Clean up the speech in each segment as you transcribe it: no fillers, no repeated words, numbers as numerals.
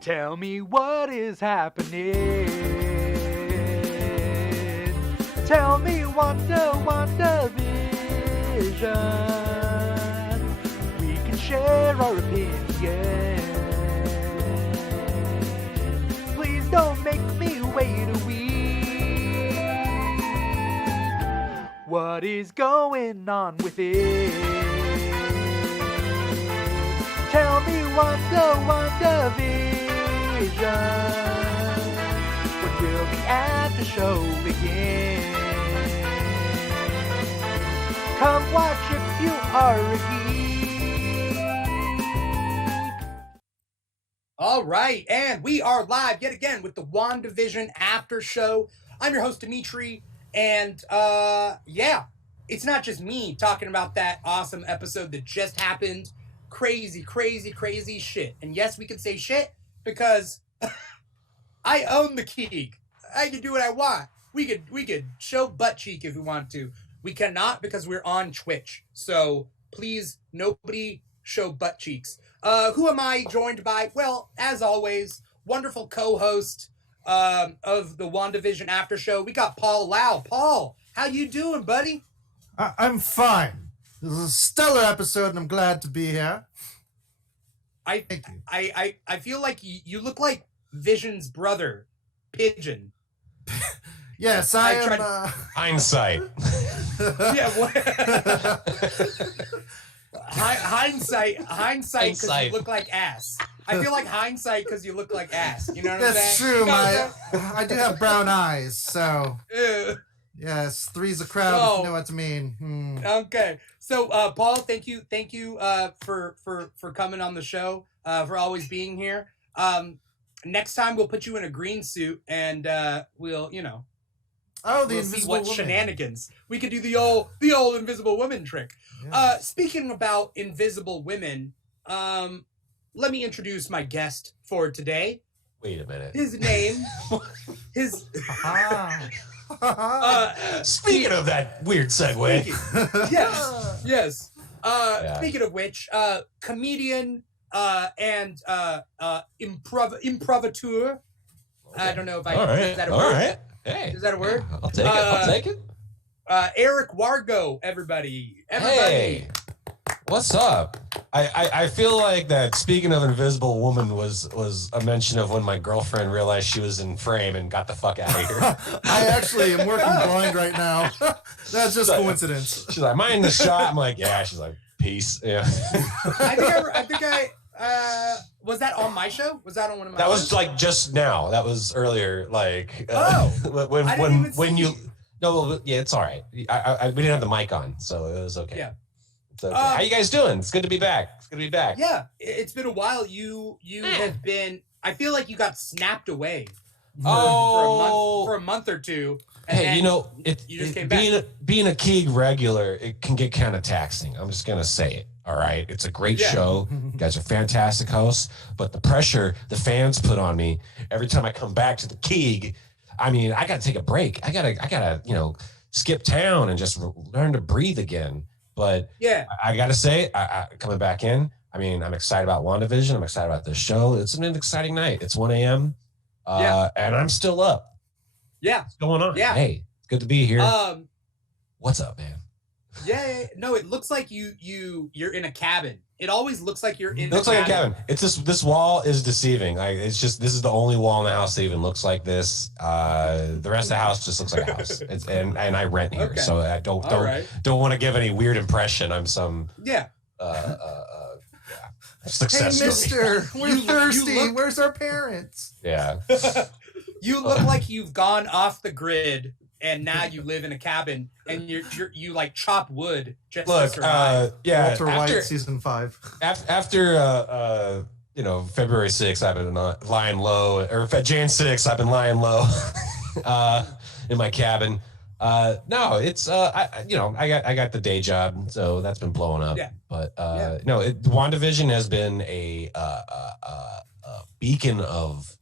Tell me what is happening. Tell me WandaVision. We can share our opinion. Please don't make me wait a week. What is going on with it? Tell me WandaVision. When will the after show begin? Come watch if you are a geek. All right, and we are live yet again with the WandaVision After Show. I'm your host, Dimithri, and yeah, it's not just me talking about that awesome episode that just happened. Crazy shit. And yes, we can say shit because I own the Keeg. I can do what I want. We could show butt cheek if we want to. We cannot because we're on Twitch. So please, nobody show butt cheeks. Who am I joined by? Well, as always, wonderful co-host of the WandaVision After Show. We got Paul Lao. Paul, how you doing, buddy? I'm fine. This is a stellar episode, and I'm glad to be here. Thank you. I feel like you look like Vision's brother, Pigeon. Yes, I am. Hindsight. Yeah. Hindsight because you look like ass. I feel like hindsight because you look like ass. You know what I'm That's saying? true. I do have brown eyes, so yes, three's a crowd. If you know what I mean. Okay, so Paul, thank you for coming on the show, for always being here. Next time we'll put you in a green suit and we'll we'll see what woman. shenanigans we could do. The old invisible woman trick. Yeah. Speaking about invisible women, let me introduce my guest for today. Wait a minute. His name, Speaking of that weird segue. yes. Speaking of which, comedian and improvateur. Okay. I don't know if I is that a All word? right. Hey. Is that a word? I'll take it. I'll take it. Erik Wargo, everybody. Hey. What's up? I feel like that speaking of invisible woman was a mention of when my girlfriend realized she was in frame and got the fuck out of here. I actually am working blind right now. That's just coincidence. She's like, am I in the shot? I'm like, yeah. She's like, peace. Yeah. I think was that on my show? Was that on one of my That shows? was like just now. That was earlier. Like when you no, yeah, it's all right. We didn't have the mic on, so it was okay. Yeah. It's okay. How you guys doing? It's good to be back. Yeah, it's been a while. You have been. I feel like you got snapped away for a month or two. And hey, you just came back. Being a Keeg regular, it can get kind of taxing. I'm just gonna say it. All right, it's a great show. You guys are fantastic hosts, but the pressure the fans put on me every time I come back to the Keeg, I mean, I gotta take a break. I gotta skip town and just learn to breathe again. But yeah, I gotta say, I coming back in. I mean, I'm excited about WandaVision. I'm excited about this show. It's an exciting night. It's 1 a.m. And I'm still up. Yeah, what's going on? Yeah, hey, it's good to be here. What's up, man? Yeah. No, it looks like you're in a cabin. It always looks like you're in. It looks like a cabin. It's this wall is deceiving. Like it's just this is the only wall in the house that even looks like this. The rest of the house just looks like a house. And I rent here, so I don't want to give any weird impression. I'm some success. Hey, Mister, we're thirsty. Where's our parents? Yeah. You look like you've gone off the grid. And now you live in a cabin, and you like chop wood just to survive. Walter White, season 5. After February 6th, I've been lying low, or Jan 6th, I've been lying low in my cabin. No, it's I got the day job, so that's been blowing up. Yeah. But WandaVision has been a beacon of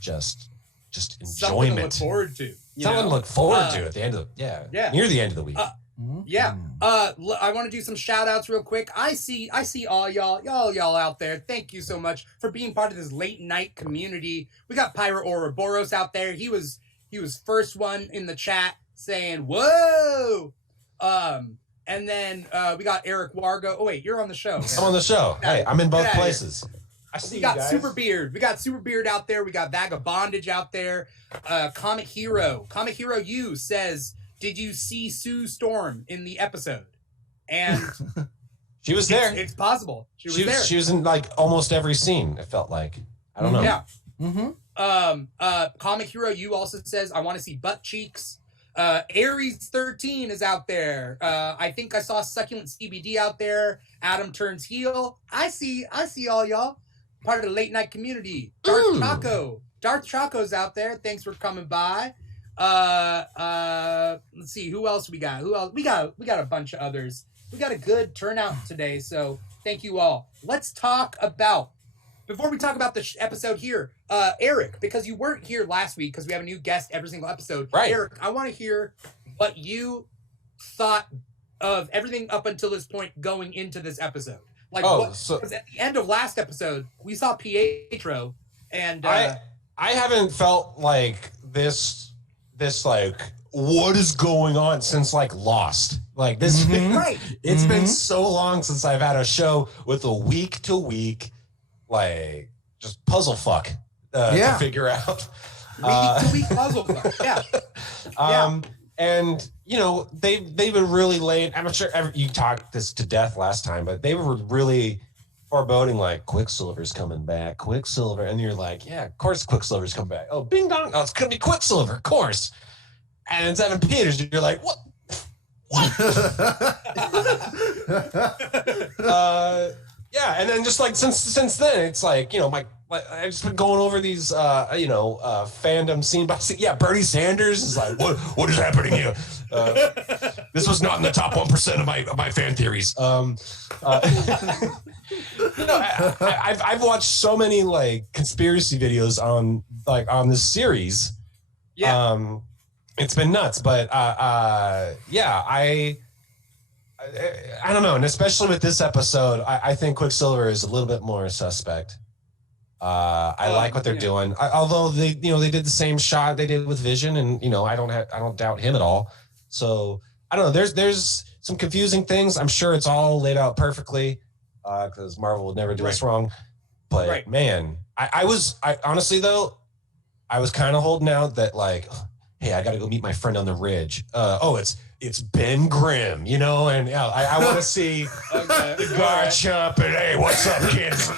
just enjoyment. Something to look forward to. Something to look forward to at the end of near the end of the week. Yeah. I want to do some shout outs real quick. I see all y'all out there. Thank you so much for being part of this late night community. We got Pyro Ouroboros out there. He was first one in the chat saying, whoa. And then we got Erik Wargo. Oh wait, you're on the show. I'm on the show. Hey, I'm in both places. I see we got you guys. Super Beard. We got Super Beard out there. We got Bag of Bondage out there. Comic Hero U says, did you see Sue Storm in the episode? And she was there. It's possible. She was there. She was in like almost every scene, it felt like. I don't know. Yeah. Comic Hero U also says, I want to see butt cheeks. Aries 13 is out there. I think I saw Succulent CBD out there. Adam turns heel. I see all y'all. Part of the late night community. Darth Chaco's out there. Thanks for coming by. Let's see who else we got. We got a bunch of others. We got a good turnout today, so thank you all. Let's talk about, before we talk about the episode here, Erik, because you weren't here last week because we have a new guest every single episode. Right. Erik, I want to hear what you thought of everything up until this point going into this episode. Like, because at the end of last episode, we saw Pietro, and I haven't felt like this like, what is going on since like Lost. Like this, it's been so long since I've had a show with a week to week, like just puzzle fuck to figure out. Week to week puzzle fuck, yeah. And you know they've been really late. I'm not sure you talked this to death last time, but they were really foreboding like Quicksilver's coming back, Quicksilver, and you're like, yeah, of course Quicksilver's coming back. Oh, bing dong, oh, it's gonna be Quicksilver, of course. And it's Evan Peters, and you're like, what? Yeah, and then just like since then, it's like, you know, I've just been going over these fandom scene by scene. Yeah, Bernie Sanders is like, what is happening here? This was not in the top 1% of my fan theories. I've watched so many like conspiracy videos on this series. Yeah. It's been nuts, but I don't know, and especially with this episode, I think Quicksilver is a little bit more suspect. I like what they're doing, although they did the same shot they did with Vision, and I don't doubt him at all. So I don't know. There's some confusing things. I'm sure it's all laid out perfectly because Marvel would never do us wrong. But man, I honestly though, I was kind of holding out that like, hey, I got to go meet my friend on the ridge. It's Ben Grimm, and I want to see the Garchomp and hey, what's up, kids?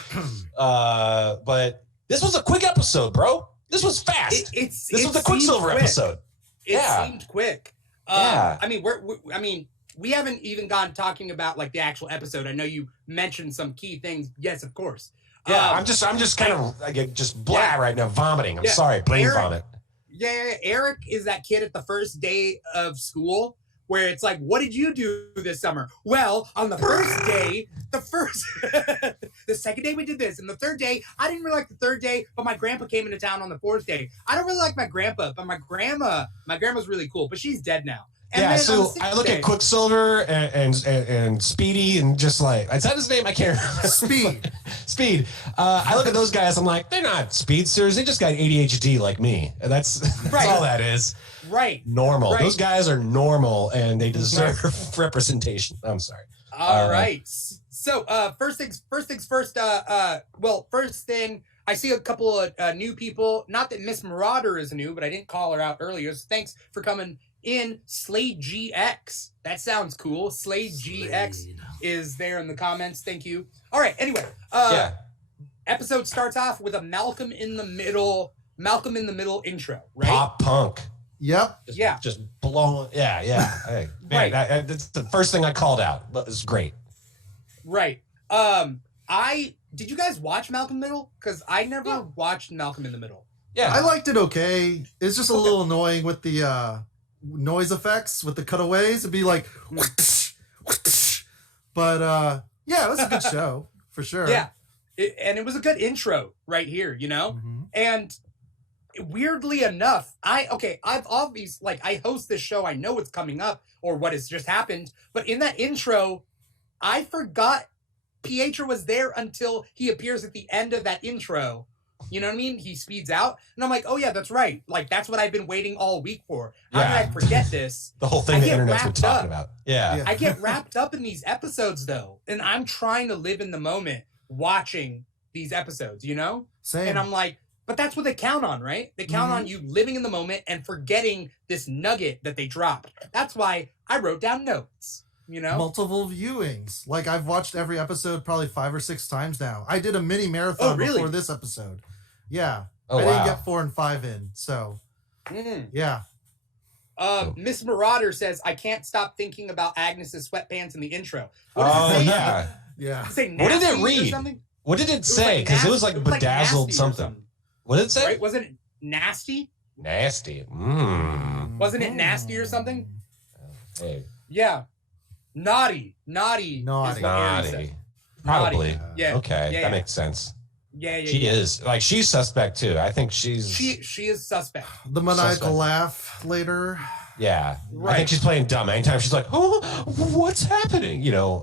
But this was a quick episode, bro. This was fast. This was the Quicksilver episode. It seemed quick. I mean, we haven't even gone talking about like the actual episode. I know you mentioned some key things. Yes, of course. Yeah, I'm just kind of just blah right now, vomiting. I'm sorry, brain vomit. Yeah, Erik is that kid at the first day of school where it's like, what did you do this summer? Well, on the first day, the second day we did this, and the third day, I didn't really like the third day, but my grandpa came into town on the fourth day. I don't really like my grandpa, but my grandma's really cool, but she's dead now. And so I look at Quicksilver and Speedy and just like, is that his name? I can't remember. Speed. I look at those guys, I'm like, they're not speedsters. They just got ADHD like me. And that's all that is. Right. Normal. Those guys are normal and they deserve representation. I'm sorry. All right. So first things first. First thing, I see a couple of new people. Not that Miss Marauder is new, but I didn't call her out earlier. So thanks for coming in. Slade GX. That sounds cool. Slade GX is there in the comments. Thank you. All right. Anyway, episode starts off with a Malcolm in the Middle intro, right? Pop punk. Yep. Just blown. Yeah. Hey, man, that's the first thing I called out. That was great. Right. Did you guys watch Malcolm in the Middle? Because I never watched Malcolm in the Middle. Yeah. I liked it okay. It's just a little annoying with the noise effects, with the cutaways. It'd be like, whoosh, whoosh. But it was a good show for sure. Yeah. And it was a good intro right here, And weirdly enough, I've obviously, like, I host this show, I know what's coming up or what has just happened, but in that intro, I forgot Pietro was there until he appears at the end of that intro. You know what I mean? He speeds out, and I'm like, oh yeah, that's right. Like, that's what I've been waiting all week for. How did I forget this? The whole thing the internet's been talking about. Yeah. I get wrapped up in these episodes though, and I'm trying to live in the moment watching these episodes, you know? Same. And I'm like, but that's what they count on, right? They count on you living in the moment and forgetting this nugget that they dropped. That's why I wrote down notes, you know? Multiple viewings. Like, I've watched every episode probably 5 or 6 times now. I did a mini marathon before this episode. Yeah. I didn't get 4 and 5 in, so yeah. Miss Marauder says, I can't stop thinking about Agnes's sweatpants in the intro. Yeah. What did it read? What did it say? Because it was like bedazzled something. What did it say? Right? Wasn't it nasty? Nasty. Wasn't it nasty or something? Hey. Yeah. Naughty. Naughty. Probably. Yeah. Okay. That makes sense. Yeah. She is. Like, she's suspect too. I think she's... She is suspect. The maniacal laugh later. Yeah. Right. I think she's playing dumb. Anytime she's like, oh, what's happening? You know,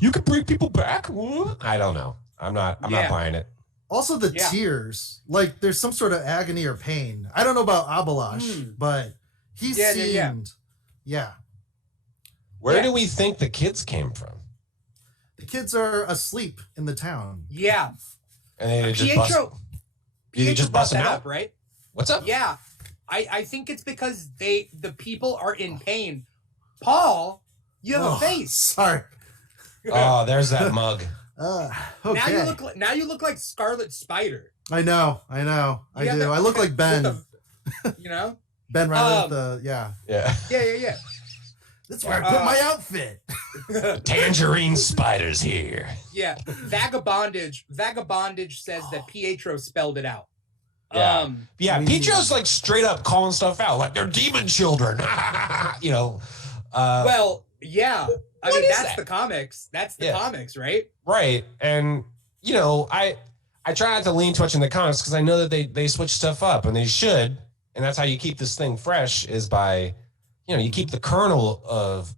you can bring people back? I don't know. I'm not buying it. Also the tears. Like, there's some sort of agony or pain. I don't know about Abalash, but he seemed... Yeah. Where do we think the kids came from? The kids are asleep in the town. Yeah. And they just bust them out, right? What's up? Yeah. I think it's because the people are in pain. Paul, you have a face. Sorry. Oh, there's that mug. Okay. Now you look like Scarlet Spider. I know. I do. I look like Ben. You know? Ben Riley. Yeah. That's where I put my outfit. Tangerine Spider's here. Yeah. Vagabondage says that Pietro spelled it out. Yeah. Pietro's like straight up calling stuff out, like they're demon children. You know. Well, yeah. I mean, that's the comics. That's the comics, right? Right. And you know, I try not to lean too much in the comics because I know that they switch stuff up, and they should. And that's how you keep this thing fresh, is by, you know, you keep the kernel of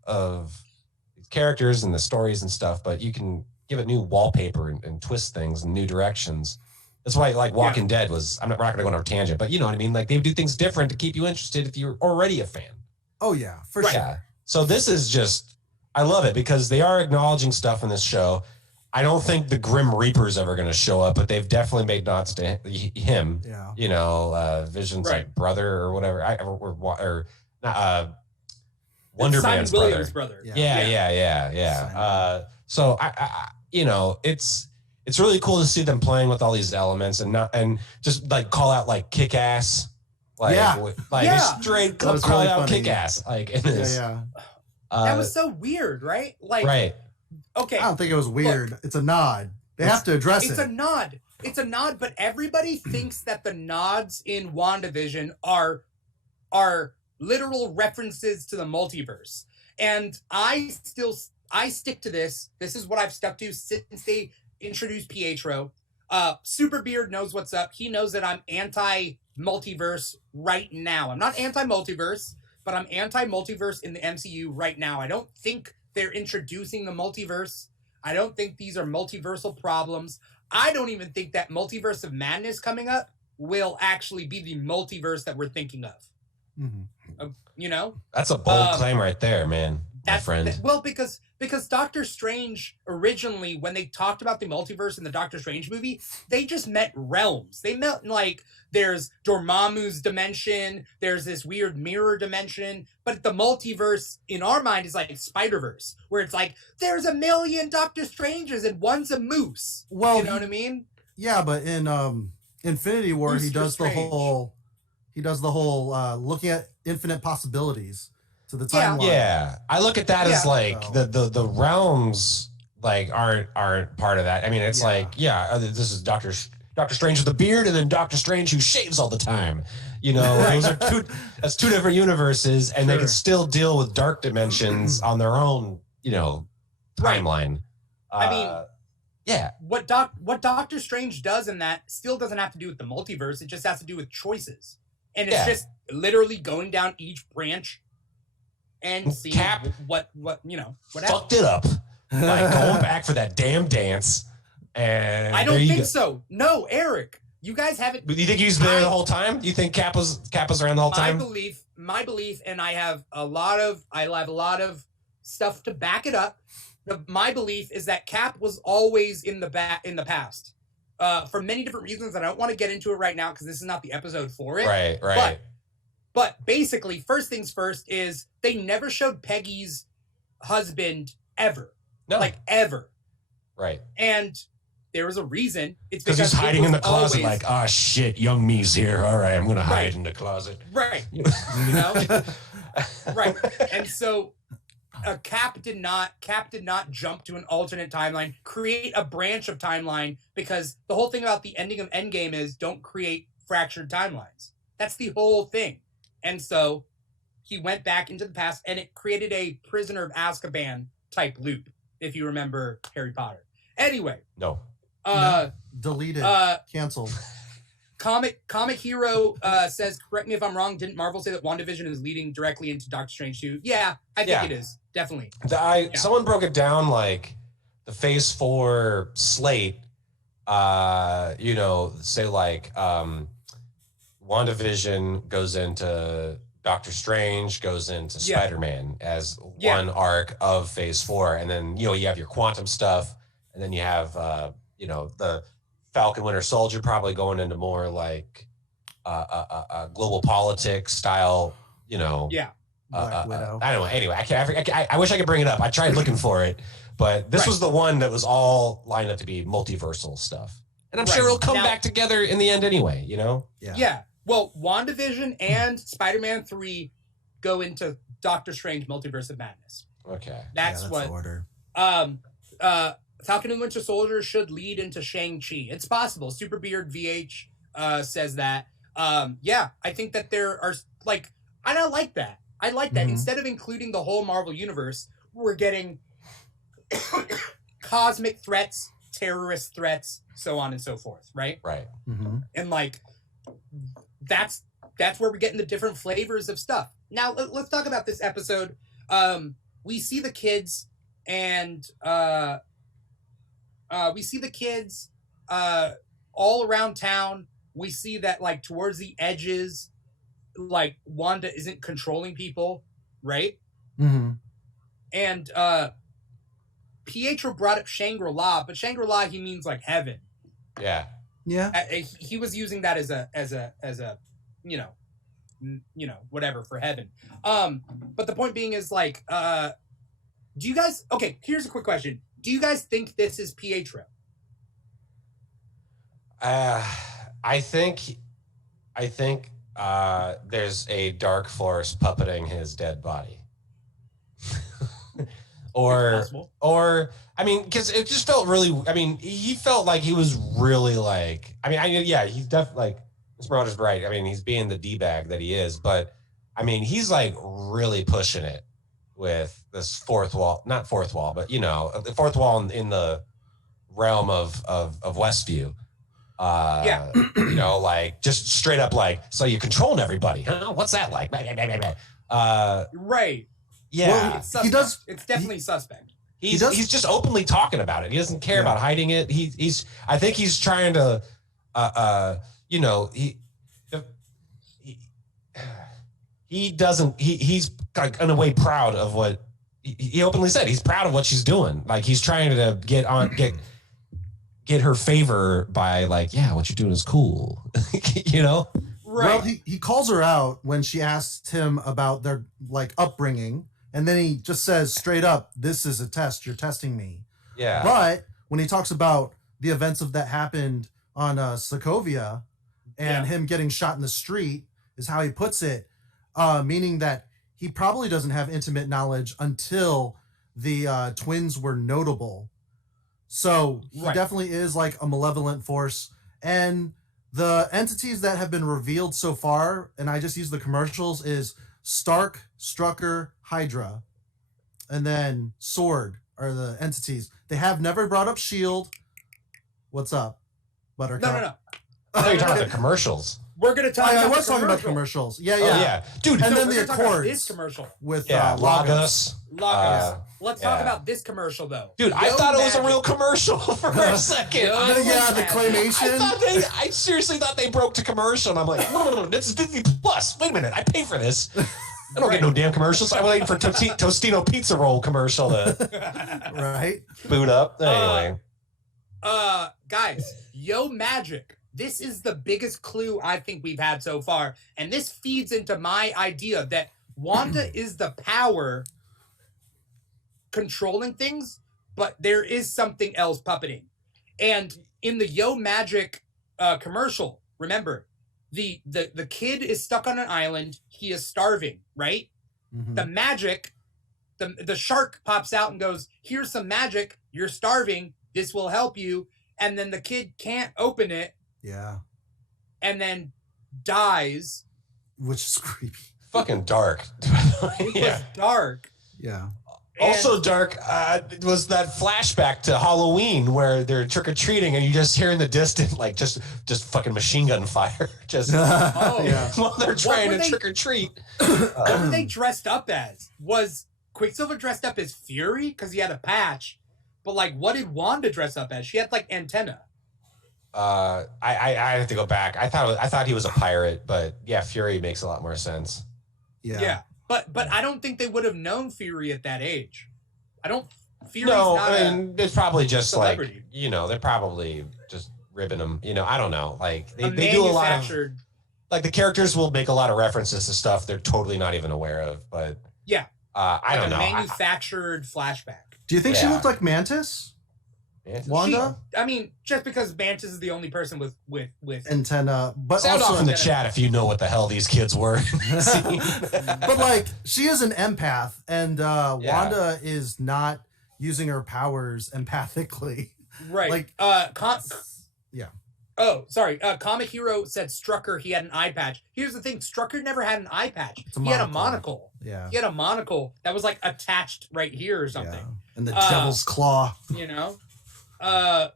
these characters and the stories and stuff, but you can give it new wallpaper and twist things in new directions. That's why, like, Walking Dead was, we're not going to go on a tangent, but you know what I mean? Like, they do things different to keep you interested if you're already a fan. Oh, yeah, for sure. Yeah. So this is just, I love it because they are acknowledging stuff in this show. I don't think the Grim Reaper's ever going to show up, but they've definitely made nods to him. Yeah. You know, Vision's like brother or whatever. Wonder Man's brother. Yeah. So I you know, it's really cool to see them playing with all these elements and just like call out like kick ass. Straight call really out kick ass. Like in this. That was so weird, right? Like, right. Okay. I don't think it was weird. Look, it's a nod. They have to address it. It's a nod. It's a nod, but everybody thinks that the nods in WandaVision are literal references to the multiverse. And I stick to this. This is what I've stuck to since they introduced Pietro. Superbeard knows what's up. He knows that I'm anti-multiverse right now. I'm not anti-multiverse, but I'm anti-multiverse in the MCU right now. I don't think they're introducing the multiverse. I don't think these are multiversal problems. I don't even think that Multiverse of Madness coming up will actually be the multiverse that we're thinking of. Mm-hmm. You know? That's a bold claim right there, man. My friend. Well, because Doctor Strange originally, when they talked about the multiverse in the Doctor Strange movie, they just meant realms. They meant like there's Dormammu's dimension, there's this weird mirror dimension, but the multiverse in our mind is like Spider-Verse, where it's like there's a million Doctor Stranges and one's a moose. Well, you know what I mean? Yeah, but in Infinity War, he does the whole looking at infinite possibilities. To the timeline. Yeah, I look at that as like the realms like aren't part of that. I mean, it's like this is Doctor Strange with a beard, and then Doctor Strange who shaves all the time. You know, those are two different universes, and they can still deal with dark dimensions on their own. You know, timeline. I mean, Yeah. What Doctor Strange does in that still doesn't have to do with the multiverse. It just has to do with choices, and it's just literally going down each branch and seeing what fucked it up, like going back for that damn dance. And I don't think so. No, Eric, you guys haven't. But you think he was there the whole time? You think Cap was around the whole time? My belief, and I have a lot of stuff to back it up. My belief is that Cap was always in the past, for many different reasons. And I don't want to get into it right now because this is not the episode for it. Right. But basically, first things first is they never showed Peggy's husband ever. No. Like ever. Right. And there was a reason. It's because he's hiding in the closet like, oh shit, young me's here. All right, I'm going to hide in the closet. Right. Right. And so Cap did not jump to an alternate timeline, create a branch of timeline, because the whole thing about the ending of Endgame is don't create fractured timelines. That's the whole thing. And so he went back into the past, and it created a Prisoner of Azkaban type loop, if you remember Harry Potter. Anyway. No. Deleted. Canceled. Comic Hero says, correct me if I'm wrong, didn't Marvel say that WandaVision is leading directly into Doctor Strange 2? Yeah, I think it is. Definitely. Someone broke it down like the Phase 4 slate, say like WandaVision goes into Doctor Strange, goes into Spider-Man as one arc of Phase 4. And then, you have your quantum stuff. And then you have, the Falcon Winter Soldier probably going into more like global politics style, Black Widow. I don't know. Anyway, I wish I could bring it up. I tried looking for it, but this was the one that was all lined up to be multiversal stuff. And I'm sure it'll come back together in the end anyway, Yeah. Well, WandaVision and Spider-Man 3 go into Doctor Strange Multiverse of Madness. Okay. That's what what order. Falcon and Winter Soldier should lead into Shang-Chi. It's possible. Superbeard VH says that. I think that there are I don't like that. I like that. Mm-hmm. Instead of including the whole Marvel universe, we're getting cosmic threats, terrorist threats, so on and so forth, right? Right. Mm-hmm. And that's where we're getting the different flavors of stuff. Now let's talk about this episode. We see the kids and all around town. We see that towards the edges, Wanda isn't controlling people, right? Mm-hmm. And Pietro brought up Shangri-La, but Shangri-La he means heaven. Yeah. Yeah. He was using that as a whatever for heaven. But the point being is do you guys? Okay, here's a quick question. Do you guys think this is Pietro? I think there's a dark force puppeting his dead body. or I mean, because it just felt really. I mean, he felt like he was really he's definitely Mr. Rogers right. I mean, he's being the D-bag that he is, but I mean, he's really pushing it with this fourth wall, not fourth wall, but the fourth wall in the realm of Westview. Just straight up so you're controlling everybody. Huh? What's that like? Right. Yeah. Well, he does. It's definitely suspect. He's just openly talking about it. He doesn't care about hiding it. I think he's trying to, he doesn't, he's in a way proud of what he openly said. He's proud of what she's doing. He's trying to get her favor by what you're doing is cool. Right. Well, he calls her out when she asks him about their upbringing, and then he just says straight up, "This is a test. You're testing me." Yeah. But when he talks about the events that happened on Sokovia and him getting shot in the street, is how he puts it, meaning that he probably doesn't have intimate knowledge until the twins were notable. So he definitely is a malevolent force. And the entities that have been revealed so far, and I just use the commercials, is Stark, Strucker, Hydra, and then Sword are the entities. They have never brought up S.H.I.E.L.D., What's up, Buttercup? No. I thought you were talking about the commercials. We're gonna talk. I about was the talking about commercial. commercials. Yeah, Oh, yeah. Dude, And No, then we're the gonna talk about this Accords commercial. with Lagos. Lagos. Let's talk yeah. about this commercial though. Dude, I Yo thought it was a Magic. real commercial for a second. Yo I the Magic. claymation. I seriously thought they broke to commercial, and I'm like, no, this is Disney Plus. Wait a minute, I pay for this. I don't get no damn commercials. I'm waiting for Tostino pizza roll commercial to Right? boot up. Anyway, Guys, Yo Magic. This is the biggest clue I think we've had so far, and this feeds into my idea that Wanda is the power controlling things, but there is something else puppeting. And in the Yo Magic commercial, remember, the kid is stuck on an island. He is starving, right? Mhm. The magic, the shark pops out and goes, "Here's some magic. You're starving. This will help you." And then the kid can't open it Yeah. and then dies. Which is creepy. fucking dark. It was dark. Yeah. Also dark was that flashback to Halloween where they're trick-or-treating and you just hear in the distance like just fucking machine gun fire just Yeah. while they're trying were to they- trick-or-treat. What were they dressed up as? Was Quicksilver dressed up as Fury because he had a patch? But like, what did Wanda dress up as? She had like antenna. I have to go back. I thought he was a pirate, but yeah, Fury makes a lot more sense. Yeah. But I don't think they would have known Fury at that age. I don't. Fury's No, not I mean it's probably just celebrity. like they're probably just ribbing him. I don't know. Like a they do a lot of manufactured. like the characters will make a lot of references to stuff they're totally not even aware of. But Yeah. I don't know. Manufactured flashback. Do you think she Yeah. looked like Mantis? Wanda? I mean, just because Mantis is the only person with Antenna. But Sound also off in the chat if you know what the hell these kids were. but like she is an empath and Wanda is not using her powers empathically. right. Like yeah. Oh, sorry. Comic Hero said Strucker, he had an eye patch. Here's the thing, Strucker never had an eye patch. It's a He had a monocle. monocle. Yeah. He had a monocle that was like attached right here or something. Yeah. And the devil's claw. You know? He But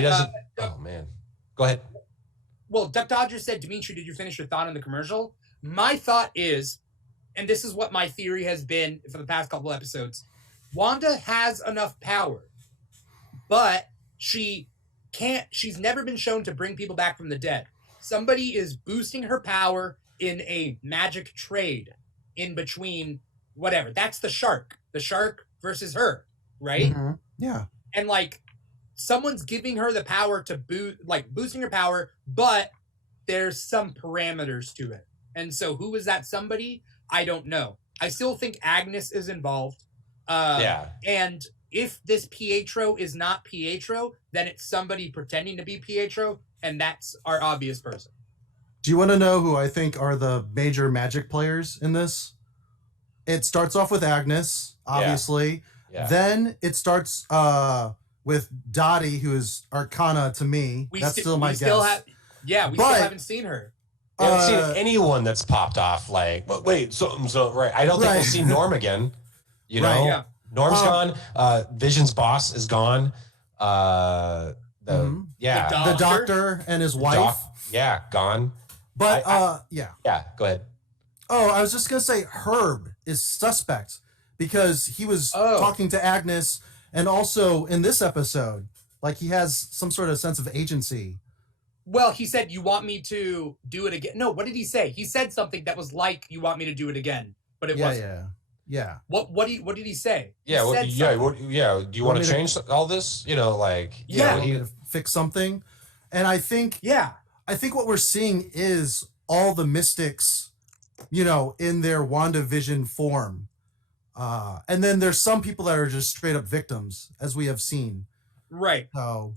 doesn't. Oh man, go ahead. well, Duck Dodger said, Dimithri, did you finish your thought in the commercial? My thought is, and this is what my theory has been for the past couple episodes, Wanda has enough power, but she's never been shown to bring people back from the dead. Somebody is boosting her power in a magic trade in between whatever. That's the shark versus her, right? Mhm. Yeah. And like someone's giving her the power to boosting her power, but there's some parameters to it. And so who is that somebody? I don't know. I still think Agnes is involved. Yeah. And if this Pietro is not Pietro, then it's somebody pretending to be Pietro, and that's our obvious person. Do you want to know who I think are the major magic players in this? It starts off with Agnes, obviously. Yeah. Then it starts with Dottie, who is Arcana to me. That's still my guess. We still haven't seen her. I haven't seen anyone that's popped off. Like, wait, so right? I don't think we'll see Norm again. You know, Right, yeah. Norm's gone. Vision's boss is gone. The doctor and his wife. Gone. But Yeah, go ahead. Oh, I was just gonna say Herb is suspect because he was talking to Agnes, and also in this episode, like he has some sort of sense of agency. Well, he said, "You want me to do it again?" No, what did he say? He said something that was like, "You want me to do it again," but it wasn't. Yeah. What did he say? He Yeah, said something. Do you want to change all this? Fix something, and I think what we're seeing is all the mystics, in their WandaVision form, and then there's some people that are just straight up victims, as we have seen. Right. So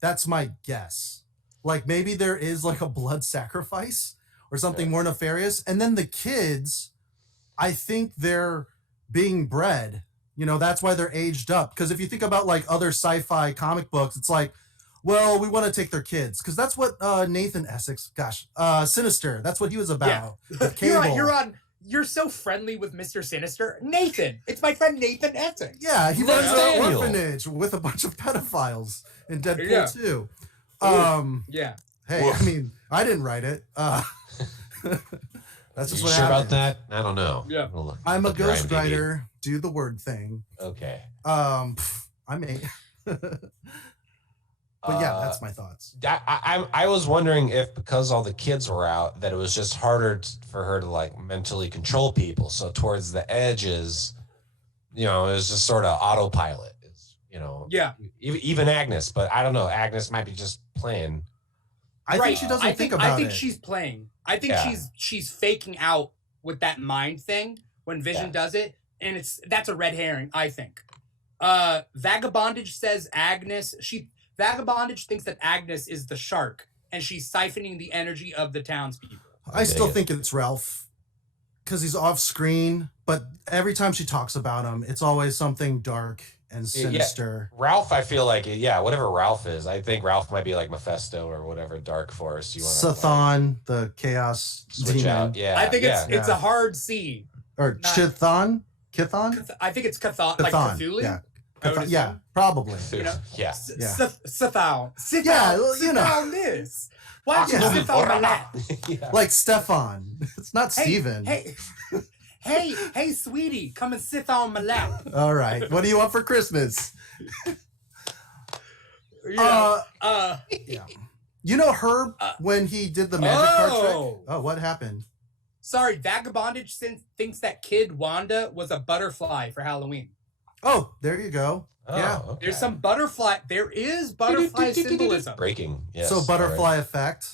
that's my guess. Like maybe there is like a blood sacrifice or something more nefarious, and then the kids, I think they're being bred. That's why they're aged up. Because if you think about like other sci-fi comic books, it's like, well, we want to take their kids because that's what Nathan Essex, Sinister, that's what he was about. With Cable. you're so friendly with Mr. Sinister. Nathan. It's my friend Nathan Essex. Yeah, he runs an Nathaniel. orphanage with a bunch of pedophiles in Deadpool Yeah. 2. Yeah. Hey, Woof. I mean, I didn't write it. That's just You what sure happened. about that? I don't know. Yeah. I'm a Look your IMDb. ghostwriter. Do the word thing. Okay. I may. But yeah, that's my thoughts. I was wondering if because all the kids were out that it was just harder for her to like mentally control people. So towards the edges, you know, it was just sort of autopilot. It's, you know, Yeah. even Agnes, but I don't know. Agnes might be just playing. I think she doesn't think about it. I think she's playing. I think Yeah. she's faking out with that mind thing when Vision Yeah. does it, and that's a red herring, I think. Vagabondage says Vagabondage thinks that Agnes is the shark, and she's siphoning the energy of the townspeople. I still think it's Ralph because he's off screen, but every time she talks about him, it's always something dark and sinister. Ralph, I feel like, whatever Ralph is, I think Ralph might be like Mephisto or whatever dark force you want to Sathon, the chaos switch demon. out. Yeah, I think yeah. it's a hard C. Or Not- Chthon? Chthon? I think it's Chthon, like Chthon, Cthulhu. yeah. I would Chthon, yeah, assume. probably. You know? Yeah. Yeah. Sithal. Sit Yeah, down. well, Sit you know. down this. Why don't you Yeah. sit on my lap? Yeah. Like Stefan. It's not Steven. Hey, sweetie, come and sit on my lap. All right. What do you want for Christmas? Yeah. Yeah. You know Herb when he did the magic card trick? Oh. Oh, what happened? Sorry, Vagabondage thinks that kid Wanda was a butterfly for Halloween. Oh, there you go. Oh, Yeah. okay. There's some butterfly. There is butterfly symbolism. Breaking. Yes. So butterfly effect.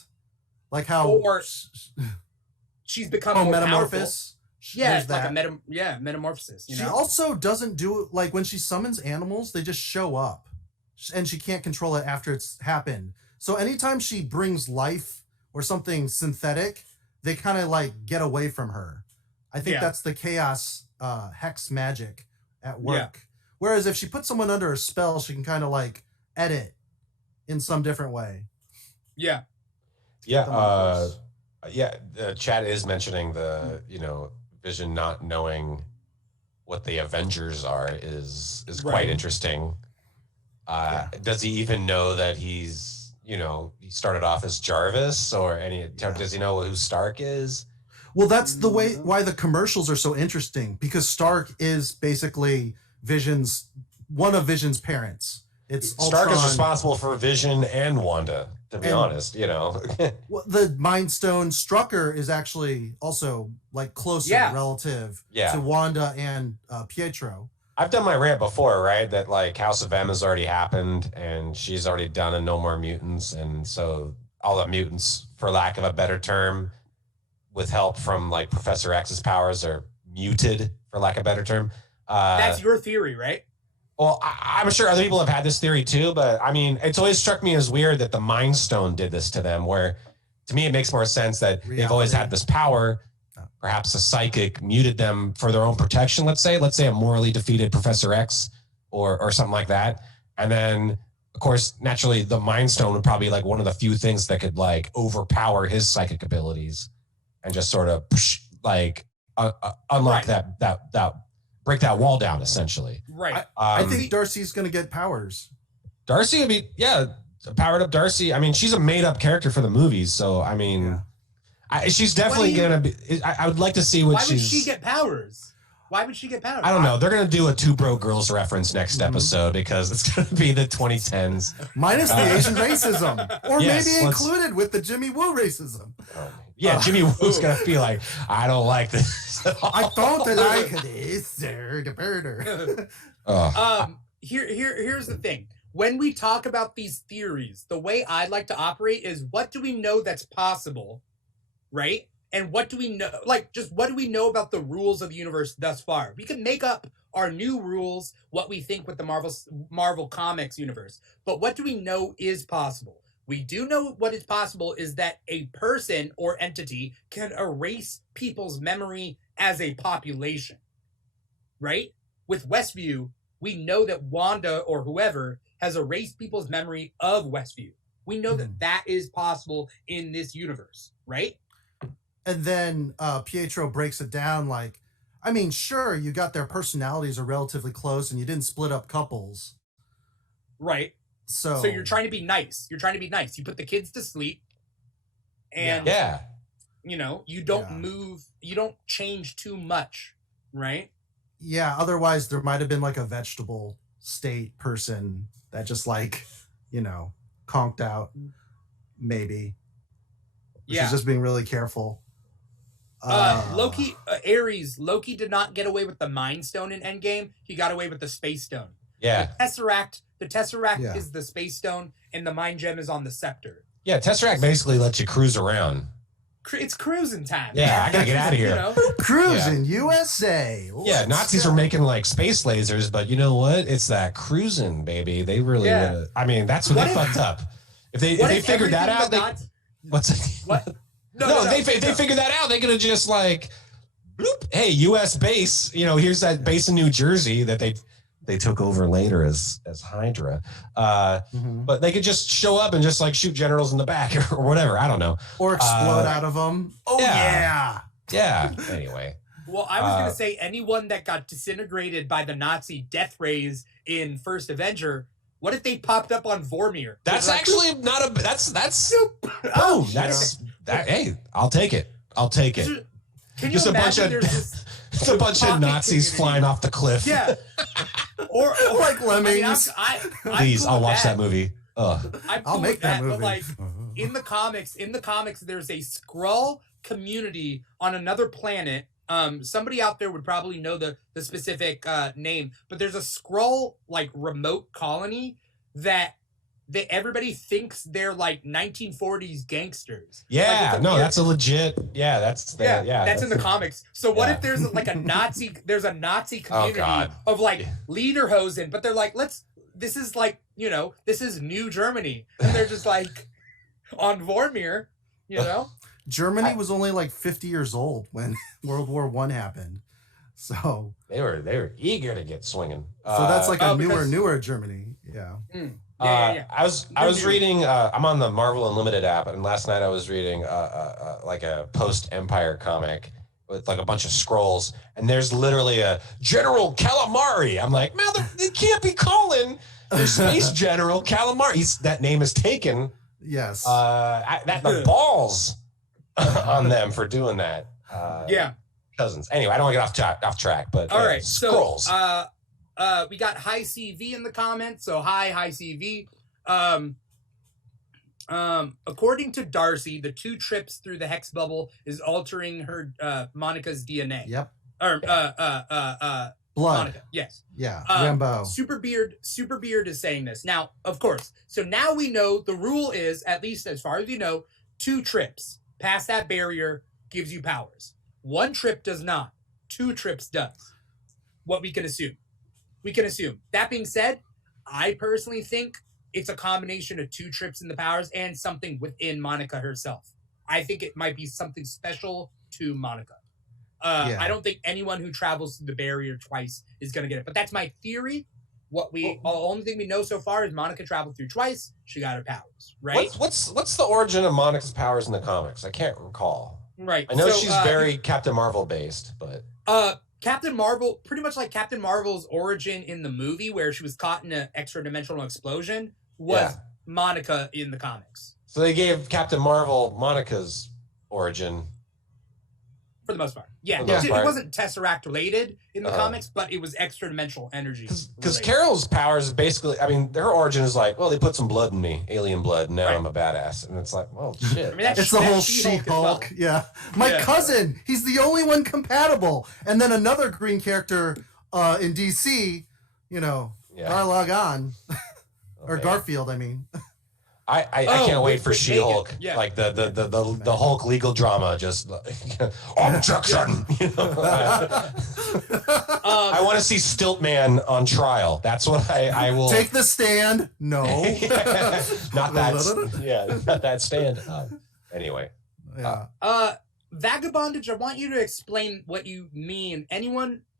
Like how Or she's become more powerful. metamorphosis. Yeah, There's it's like that. a metamorphosis. You She know? also doesn't do it like when she summons animals, they just show up. And she can't control it after it's happened. So anytime she brings life or something synthetic, they kind of like get away from her. I think Yeah. that's the chaos hex magic at work. Yeah. Whereas if she puts someone under a spell, she can kind of like edit in some different way. Yeah. Yeah. Chat is mentioning the, Vision not knowing what the Avengers are is Right. quite interesting. Does he even know that he started off as Jarvis does he know who Stark is? Well, that's the way why the commercials are so interesting, because Stark is basically one of Vision's parents. It's Stark Ultron. is responsible for Vision and Wanda, to be And- honest, Well, the Mind Stone Strucker is actually also like closer relative Yeah. to Wanda and Pietro. I've done my rant before, right? That like House of M has already happened and she's already done a No More Mutants. And so all the mutants, for lack of a better term, with help from like Professor X's powers, are muted, for lack of a better term. That's your theory, right? Well, I'm sure other people have had this theory too, but I mean, it's always struck me as weird that the Mind Stone did this to them, where to me it makes more sense that they've always had this power. Perhaps a psychic muted them for their own protection, let's say a morally defeated Professor X or something like that. And then, of course, naturally, the Mind Stone would probably be like one of the few things that could like overpower his psychic abilities and just sort of unlock that break that wall down, essentially. Right. I think Darcy's going to get powers. Darcy would be, powered up Darcy. I mean, she's a made up character for the movies. So, I mean, she's definitely going to be, I would like to see what Why would she get powers? Why would she get powers? I don't know. They're going to do a Two Broke Girls reference next episode because it's going to be the 2010s. Minus the Asian racism. Or Yes, maybe let's- included with the Jimmy Woo racism. Yeah, Jimmy Woo's going to be like, I don't like this at all. I don't like this, sir, the murder. Here's the thing. When we talk about these theories, the way I'd like to operate is, what do we know that's possible, right? And what do we know? Like, just what do we know about the rules of the universe thus far? We can make up our new rules, what we think with the Marvel Comics universe. But what do we know is possible? We do know what is possible is that a person or entity can erase people's memory as a population, right? With Westview, we know that Wanda or whoever has erased people's memory of Westview. We know that that is possible in this universe, right? And then Pietro breaks it down like, I mean, sure, you got their personalities are relatively close and you didn't split up couples. Right. So you're trying to be nice. You're trying to be nice. You put the kids to sleep and, you know, you don't move, you don't change too much, right? Yeah, otherwise there might have been like a vegetable state person that just like, you know, conked out, maybe. She's just being really careful. Loki, Ares, Loki did not get away with the Mind Stone in Endgame. He got away with the Space Stone. Yeah. The Tesseract is the Space Stone, and the Mind Gem is on the Scepter. Yeah, Tesseract basically lets you cruise around. It's cruising time. Yeah, I gotta get out of here. You know? Cruising USA. Nazis are making like space lasers, but you know what? It's that cruising, baby. They really, I mean, that's what they fucked up. If they figured that out, they figured that out. They could have just like, bloop, hey, U.S. base. You know, here's that base in New Jersey that they took over later as Hydra. But they could just show up and just like shoot generals in the back or whatever. I don't know. Or explode out of them. Oh, yeah. Anyway. Well, I was going to say anyone that got disintegrated by the Nazi death rays in First Avenger, what if they popped up on Vormir? That's actually not a... That's... Oh, hey, I'll take it. Can you imagine there's this... It's a bunch of Nazis flying off the cliff. Yeah. Or like lemmings. Please, I'll watch that movie. I'll make that movie. But like in the comics, there's a Skrull community on another planet. Somebody out there would probably know the specific name, but there's a Skrull like remote colony that everybody thinks they're like 1940s gangsters. Yeah, like that's a legit. Yeah, that's in the comics. So what if there's like a Nazi? There's a Nazi community of like lederhosen, but they're like, this is like, you know, this is New Germany, and they're just like on Vormir, you know. Germany was only like 50 years old when World War I happened, so they were eager to get swinging. So that's like a newer Germany. Yeah. I was reading. I'm on the Marvel Unlimited app, and last night I was reading like a post-Empire comic with like a bunch of scrolls, and there's literally a General Calamari. I'm like, man, they can't be calling their Space General Calamari. That name is taken. Yes. The balls on them for doing that. Cousins. Anyway, I don't want to get off track, but all right. Scrolls. So, we got High CV in the comments. So High CV. According to Darcy, the 2 trips through the hex bubble is altering her Monica's DNA. Yep. Or blood. Monica. Yes. Yeah. Rambo. Superbeard is saying this. Now, of course. So now we know the rule is, at least as far as you know, 2 trips past that barrier gives you powers. 1 trip does not. 2 trips does. What we can assume. That being said, I personally think it's a combination of 2 trips in the powers and something within Monica herself. I think it might be something special to Monica. I don't think anyone who travels through the barrier twice is going to get it. But that's my theory. The only thing we know so far is Monica traveled through twice. She got her powers, right? What's the origin of Monica's powers in the comics? I can't recall. Right. I know she's very Captain Marvel based, but Captain Marvel, pretty much like Captain Marvel's origin in the movie where she was caught in an extra-dimensional explosion, was Monica in the comics. So they gave Captain Marvel Monica's origin. For the most part. Yeah. It wasn't Tesseract related in the comics, but it was extra-dimensional energy. Because Carol's powers is basically, I mean, her origin is like, well, they put some blood in me, alien blood, and now I'm a badass. And it's like, well, shit. I mean, it's the whole She-Hulk. Yeah. My cousin, he's the only one compatible. And then another green character in DC, you know, Garlog on. Or Garfield, I mean. I can't wait for She-Hulk, like the Hulk legal drama. Just objection. You know? I want to see Stiltman on trial. That's what I will take the stand. No, not that. Not that stand. Anyway, Vagabondage. I want you to explain what you mean.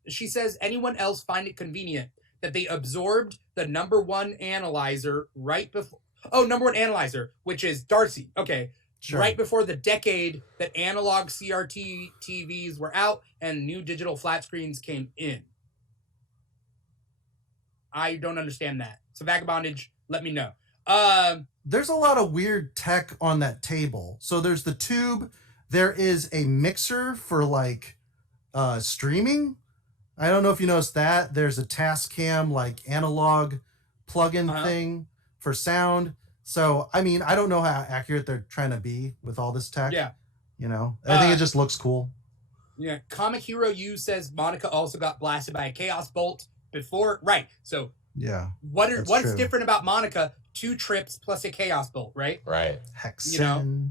She says, anyone else find it convenient that they absorbed the number 1 analyzer right before. Oh, number 1 analyzer, which is Darcy. Okay. Sure. right before the decade that analog CRT TVs were out and new digital flat screens came in. I don't understand that. So Vagabondage, let me know. There's a lot of weird tech on that table. So there's the tube. There is a mixer for like streaming. I don't know if you noticed that. There's a Tascam like analog plug-in thing for sound. So, I mean, I don't know how accurate they're trying to be with all this tech. Yeah. You know, I think it just looks cool. Yeah. Comic Hero U says Monica also got blasted by a Chaos Bolt before. Right. So, yeah. What's true. different about Monica? 2 trips plus a Chaos Bolt, right? Right. Hexen. You know?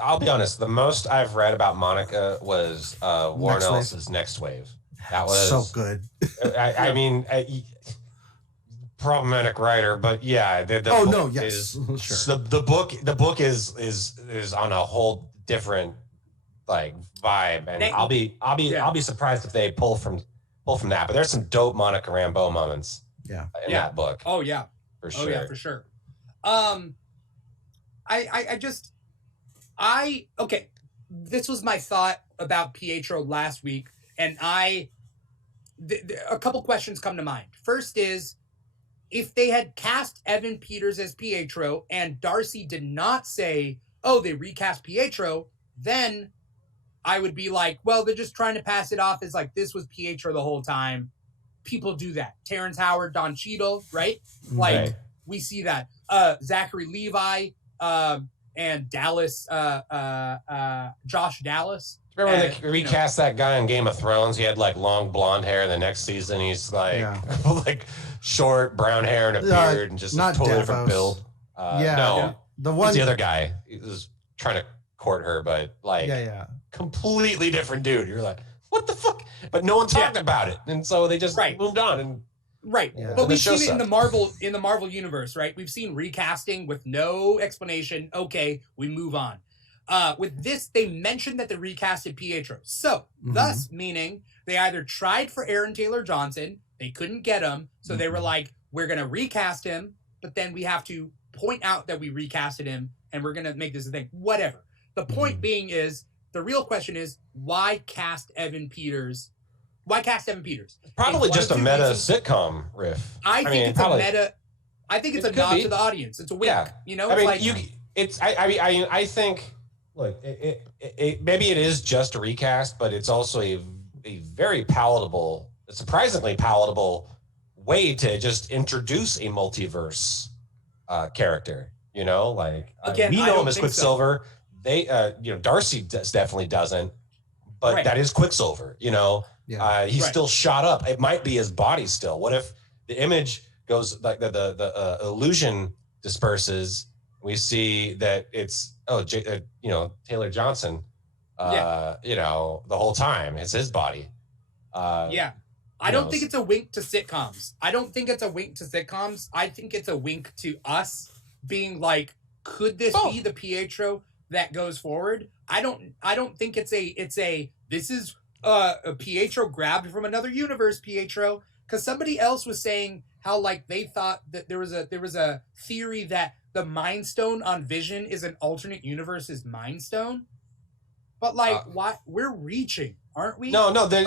I'll be honest. The most I've read about Monica was Warren Ellis's Next Wave. That was so good. I mean, problematic writer, but yeah. The Oh book no, yes, sure. The book is on a whole different like vibe, and I'll be surprised if they pull from that. But there's some dope Monica Rambeau moments. Yeah. In that book. Oh yeah. For sure. Oh yeah, for sure. Okay. This was my thought about Pietro last week, and a couple questions come to mind. First is, if they had cast Evan Peters as Pietro and Darcy did not say, oh, they recast Pietro, then I would be like, well, they're just trying to pass it off as like this was Pietro the whole time. People do that. Terrence Howard, Don Cheadle, right? Like, Right. We see that. Zachary Levi and Dallas, Josh Dallas. Remember when they recast that guy in Game of Thrones? He had like long blonde hair. The next season, he's like like short brown hair and a beard and just a totally different build. The one, the other guy, he was trying to court her, but like completely different dude. You're like, what the fuck? But no one talked about it, and so they just moved on. And but we've seen it in the Marvel universe, right? We've seen recasting with no explanation. Okay, we move on. With this, they mentioned that they recasted Pietro. So, thus meaning they either tried for Aaron Taylor Johnson, they couldn't get him, so they were like, we're going to recast him, but then we have to point out that we recasted him, and we're going to make this a thing. Whatever. The point being is, the real question is, why cast Evan Peters? Why cast Evan Peters? Probably just a meta sitcom riff. I think it's a meta. I think it's a nod to the audience. It's a wink. Yeah. You know, I think. Look, it maybe it is just a recast, but it's also a very palatable, surprisingly palatable way to just introduce a multiverse character. You know, like again, we know him as Quicksilver. So. They, Darcy definitely doesn't, but that is Quicksilver. You know, he's still shot up. It might be his body still. What if the image goes like the illusion disperses? We see that it's Taylor Johnson. The whole time it's his body. I don't think it's a wink to sitcoms. I think it's a wink to us being like, could this be the Pietro that goes forward? I don't think it's a this is a Pietro grabbed from another universe Pietro, because somebody else was saying how like they thought that there was a theory that the Mind Stone on Vision is an alternate universe's Mind Stone. But like, why we're reaching, aren't we? No, there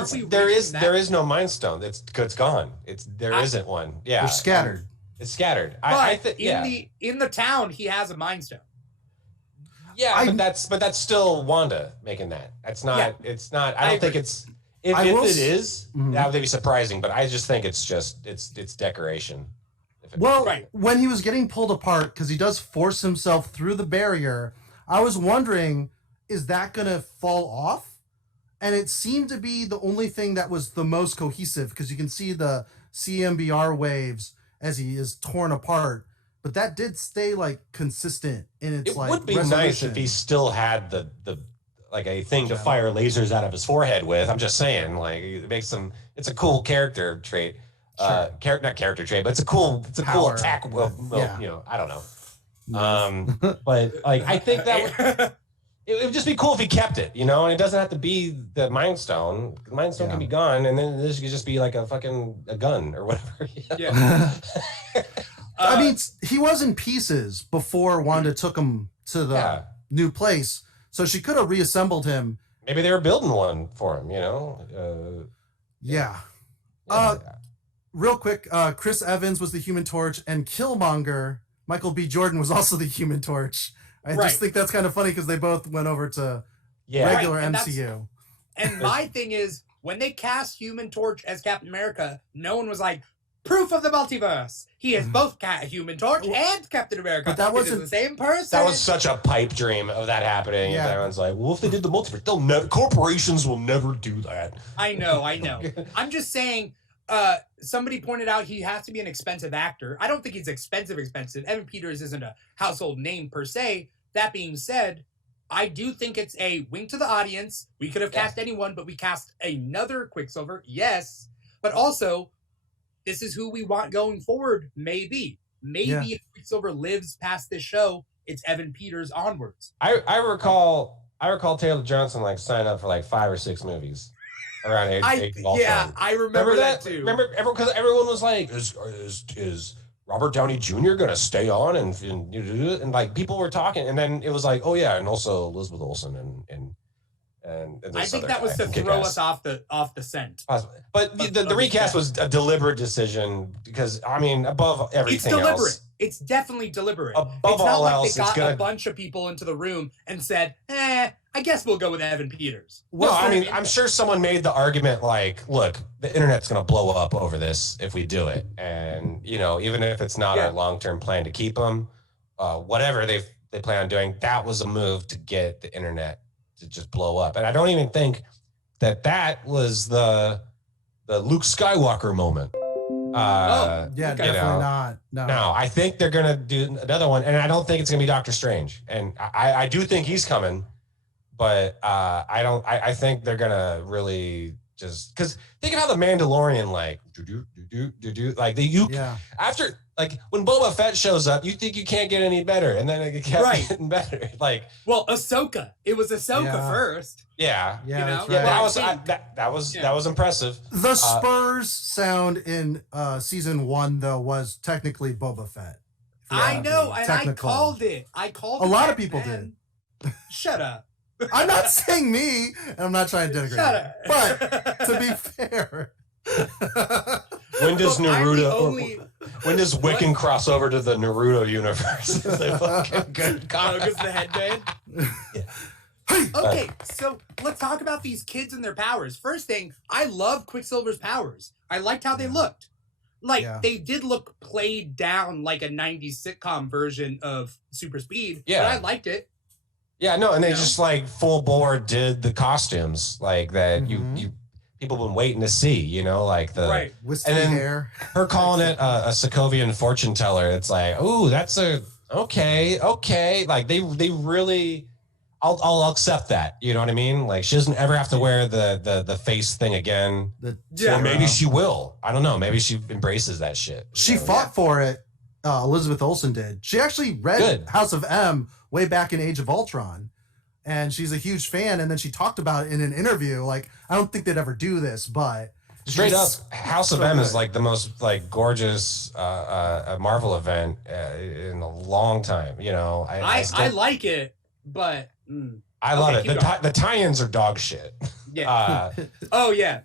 is no Mind Stone. It's gone. There isn't one. Yeah, they're scattered. It's scattered. But in the town, he has a Mind Stone. Yeah, but that's still Wanda making that. That's not. Yeah. It's not. I don't think it's. If it is, that would be surprising. But I just think it's decoration. When he was getting pulled apart, because he does force himself through the barrier, I was wondering, is that going to fall off? And it seemed to be the only thing that was the most cohesive, because you can see the CMBR waves as he is torn apart. But that did stay like consistent in its It would be nice if he still had the like a thing to fire lasers out of his forehead with. I'm just saying, like it makes him. It's a cool character trait. Not character trait, but it's a cool attack. Well, I don't know. But like I think that it would just be cool if he kept it, and it doesn't have to be the Mind Stone. The Mind Stone can be gone, and then this could just be like a gun or whatever. I mean, he was in pieces before Wanda took him to the new place. So she could have reassembled him. Maybe they were building one for him, you know? Yeah. Yeah. Real quick, Chris Evans was the Human Torch, and Killmonger, Michael B. Jordan, was also the Human Torch. I just think that's kind of funny because they both went over to regular MCU. And my thing is, when they cast Human Torch as Captain America, no one was like, proof of the multiverse. He is both Human Torch and Captain America. But that wasn't the same person. That was such a pipe dream of that happening. Yeah. And everyone's like, well, if they did the multiverse, corporations will never do that. I know. I'm just saying, somebody pointed out he has to be an expensive actor. I don't think he's expensive. Evan Peters isn't a household name per se. That being said, I do think it's a wink to the audience. We could have cast anyone, but we cast another Quicksilver. Yes. But also, this is who we want going forward. Maybe if Quicksilver lives past this show, it's Evan Peters onwards. I recall Taylor Johnson like sign up for like 5 or 6 movies around age of Ultron. Yeah, I remember that too. Remember, because everyone was like, is Robert Downey Jr. gonna stay on and like people were talking, and then it was like, oh yeah, and also Elizabeth Olsen and I think that was to throw us off the scent. Possibly. But the recast was a deliberate decision because I mean, above everything it's deliberate. else, It's definitely deliberate. Above it's not all like else, they got it's gonna... a bunch of people into the room and said, I guess we'll go with Evan Peters. No, I mean, I'm sure someone made the argument like, look, the internet's going to blow up over this if we do it. And, you know, even if it's not a long-term plan to keep them, whatever they plan on doing, that was a move to get the internet to just blow up. And I don't even think that was the Luke Skywalker moment. Definitely not. No, I think they're gonna do another one, and I don't think it's gonna be Doctor Strange. And I do think he's coming, but I think they're gonna really just because think of how the Mandalorian like after like when Boba Fett shows up, you think you can't get any better, and then it kept getting better. Like, well, Ahsoka. It was Ahsoka first. Yeah, you know? That's right. That was impressive. The Spurs sound in season 1 though was technically Boba Fett. I know, and I called it. A lot of people did. Shut up. I'm not saying me, and I'm not trying to denigrate. Shut up. But to be fair, when does when does Wiccan cross over to the Naruto universe? They fucking good God. Because the headband. Okay, so let's talk about these kids and their powers. First thing, I love Quicksilver's powers. I liked how they looked. Like, they did look played down like a 90s sitcom version of Super Speed, but I liked it. Yeah, no, and they just like full bore did the costumes like that you people been waiting to see, you know, like the wispy and then hair. Her calling it a Sokovian fortune teller. It's like, ooh, that's a okay. Like they really, I'll accept that. You know what I mean? Like she doesn't ever have to wear the face thing again. Or maybe she will. I don't know. Maybe she embraces that shit. She fought for it. Elizabeth Olsen did. She actually read House of M way back in Age of Ultron, and she's a huge fan. And then she talked about it in an interview. Like, I don't think they'd ever do this, but straight up, House of M is like the most like gorgeous Marvel event in a long time. You know, I like it, but I love it. The tie-ins are dog shit. Yeah.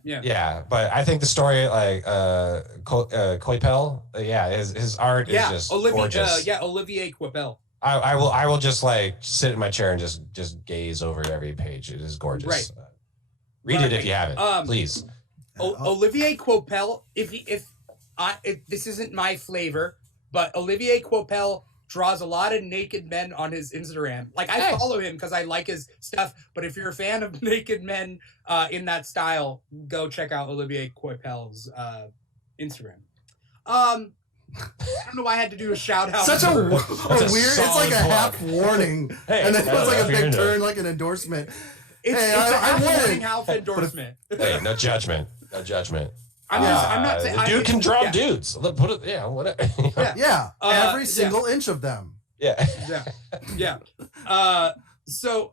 Yeah, but I think the story like Coipel, his art is just gorgeous. Olivier Coipel. I will just like sit in my chair and just gaze over every page. It is gorgeous. Right. Read it if you haven't, please. Olivier Coipel. If this isn't my flavor, but Olivier Coipel draws a lot of naked men on his Instagram. Like, I follow him because I like his stuff. But if you're a fan of naked men in that style, go check out Olivier Coipel's Instagram. I don't know why I had to do a shout out. Such a weird, it's like a half warning. And then it was like a big turn, like an endorsement. It's a half warning, half endorsement. Hey, no judgment. No judgment. I'm not saying the dude can draw dudes. Put it, whatever. Every single inch of them. Yeah. So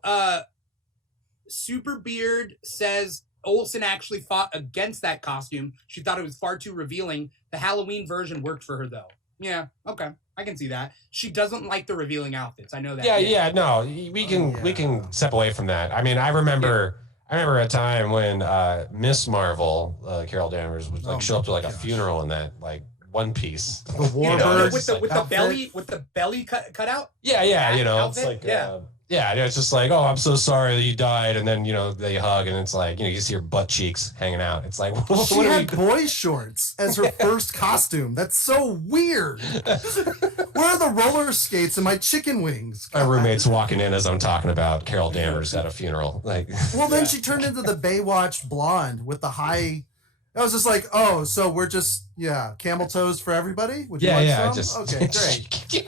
Super Beard says Olsen actually fought against that costume. She thought it was far too revealing. The Halloween version worked for her, though. Yeah. Okay. I can see that. She doesn't like the revealing outfits. I know that. Yeah. No, we can step away from that. I mean, I remember a time when Miss Marvel, Carol Danvers, would like show up to like a funeral in that like one piece. The Warbird with the belly cut out. Yeah. You know, outfit? it's like it's just like, oh, I'm so sorry that you died, and then they hug, and it's like you see her butt cheeks hanging out. It's like she had boy shorts as her first costume. That's so weird. Where are the roller skates and my chicken wings? My roommate's walking in as I'm talking about Carol Danvers at a funeral. Like, well, then she turned into the Baywatch blonde with the high. I was just like, oh, so we're just camel toes for everybody. Would you like some? Okay, great.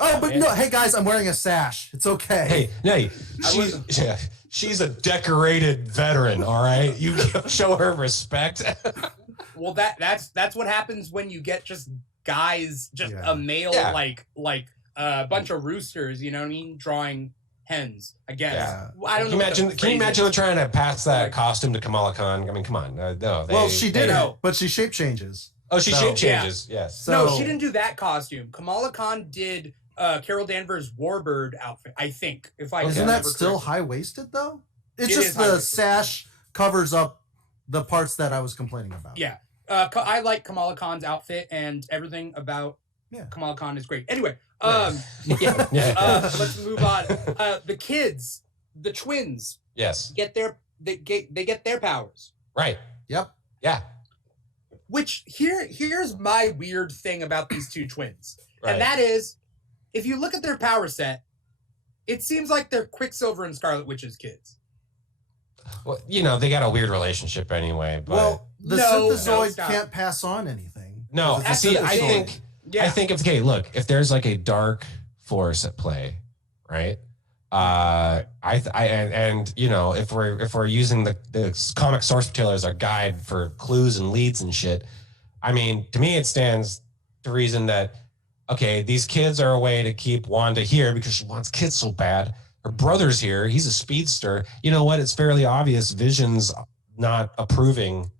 Oh, but no, hey guys, I'm wearing a sash. It's okay. Hey, she's a decorated veteran. All right, you show her respect. Well, that's what happens when you get just guys, a male like a bunch of roosters. You know what I mean? Drawing hens. I guess. Yeah. I don't know. Can you imagine trying to pass that costume to Kamala Khan? I mean, come on. No. She did it, but she shape changes. Oh, she shape changes. Yes. No, she didn't do that costume. Kamala Khan did Carol Danvers' Warbird outfit, I think. Isn't that still high waisted though? It's just the sash covers up the parts that I was complaining about. Yeah. I like Kamala Khan's outfit, and everything about Kamala Khan is great. Anyway, let's move on. The kids, the twins, get their powers. Right. Yep. Yeah. Which here's my weird thing about these two twins. Right. And that is, if you look at their power set, it seems like they're Quicksilver and Scarlet Witch's kids. Well, they got a weird relationship anyway. But the synthezoid can't pass on anything. No, see, I think if there's like a dark force at play, right? If we're using the comic source material as our guide for clues and leads and shit, I mean, to me it stands to reason that these kids are a way to keep Wanda here because she wants kids so bad. Her brother's here; he's a speedster. You know what? It's fairly obvious. Vision's not approving.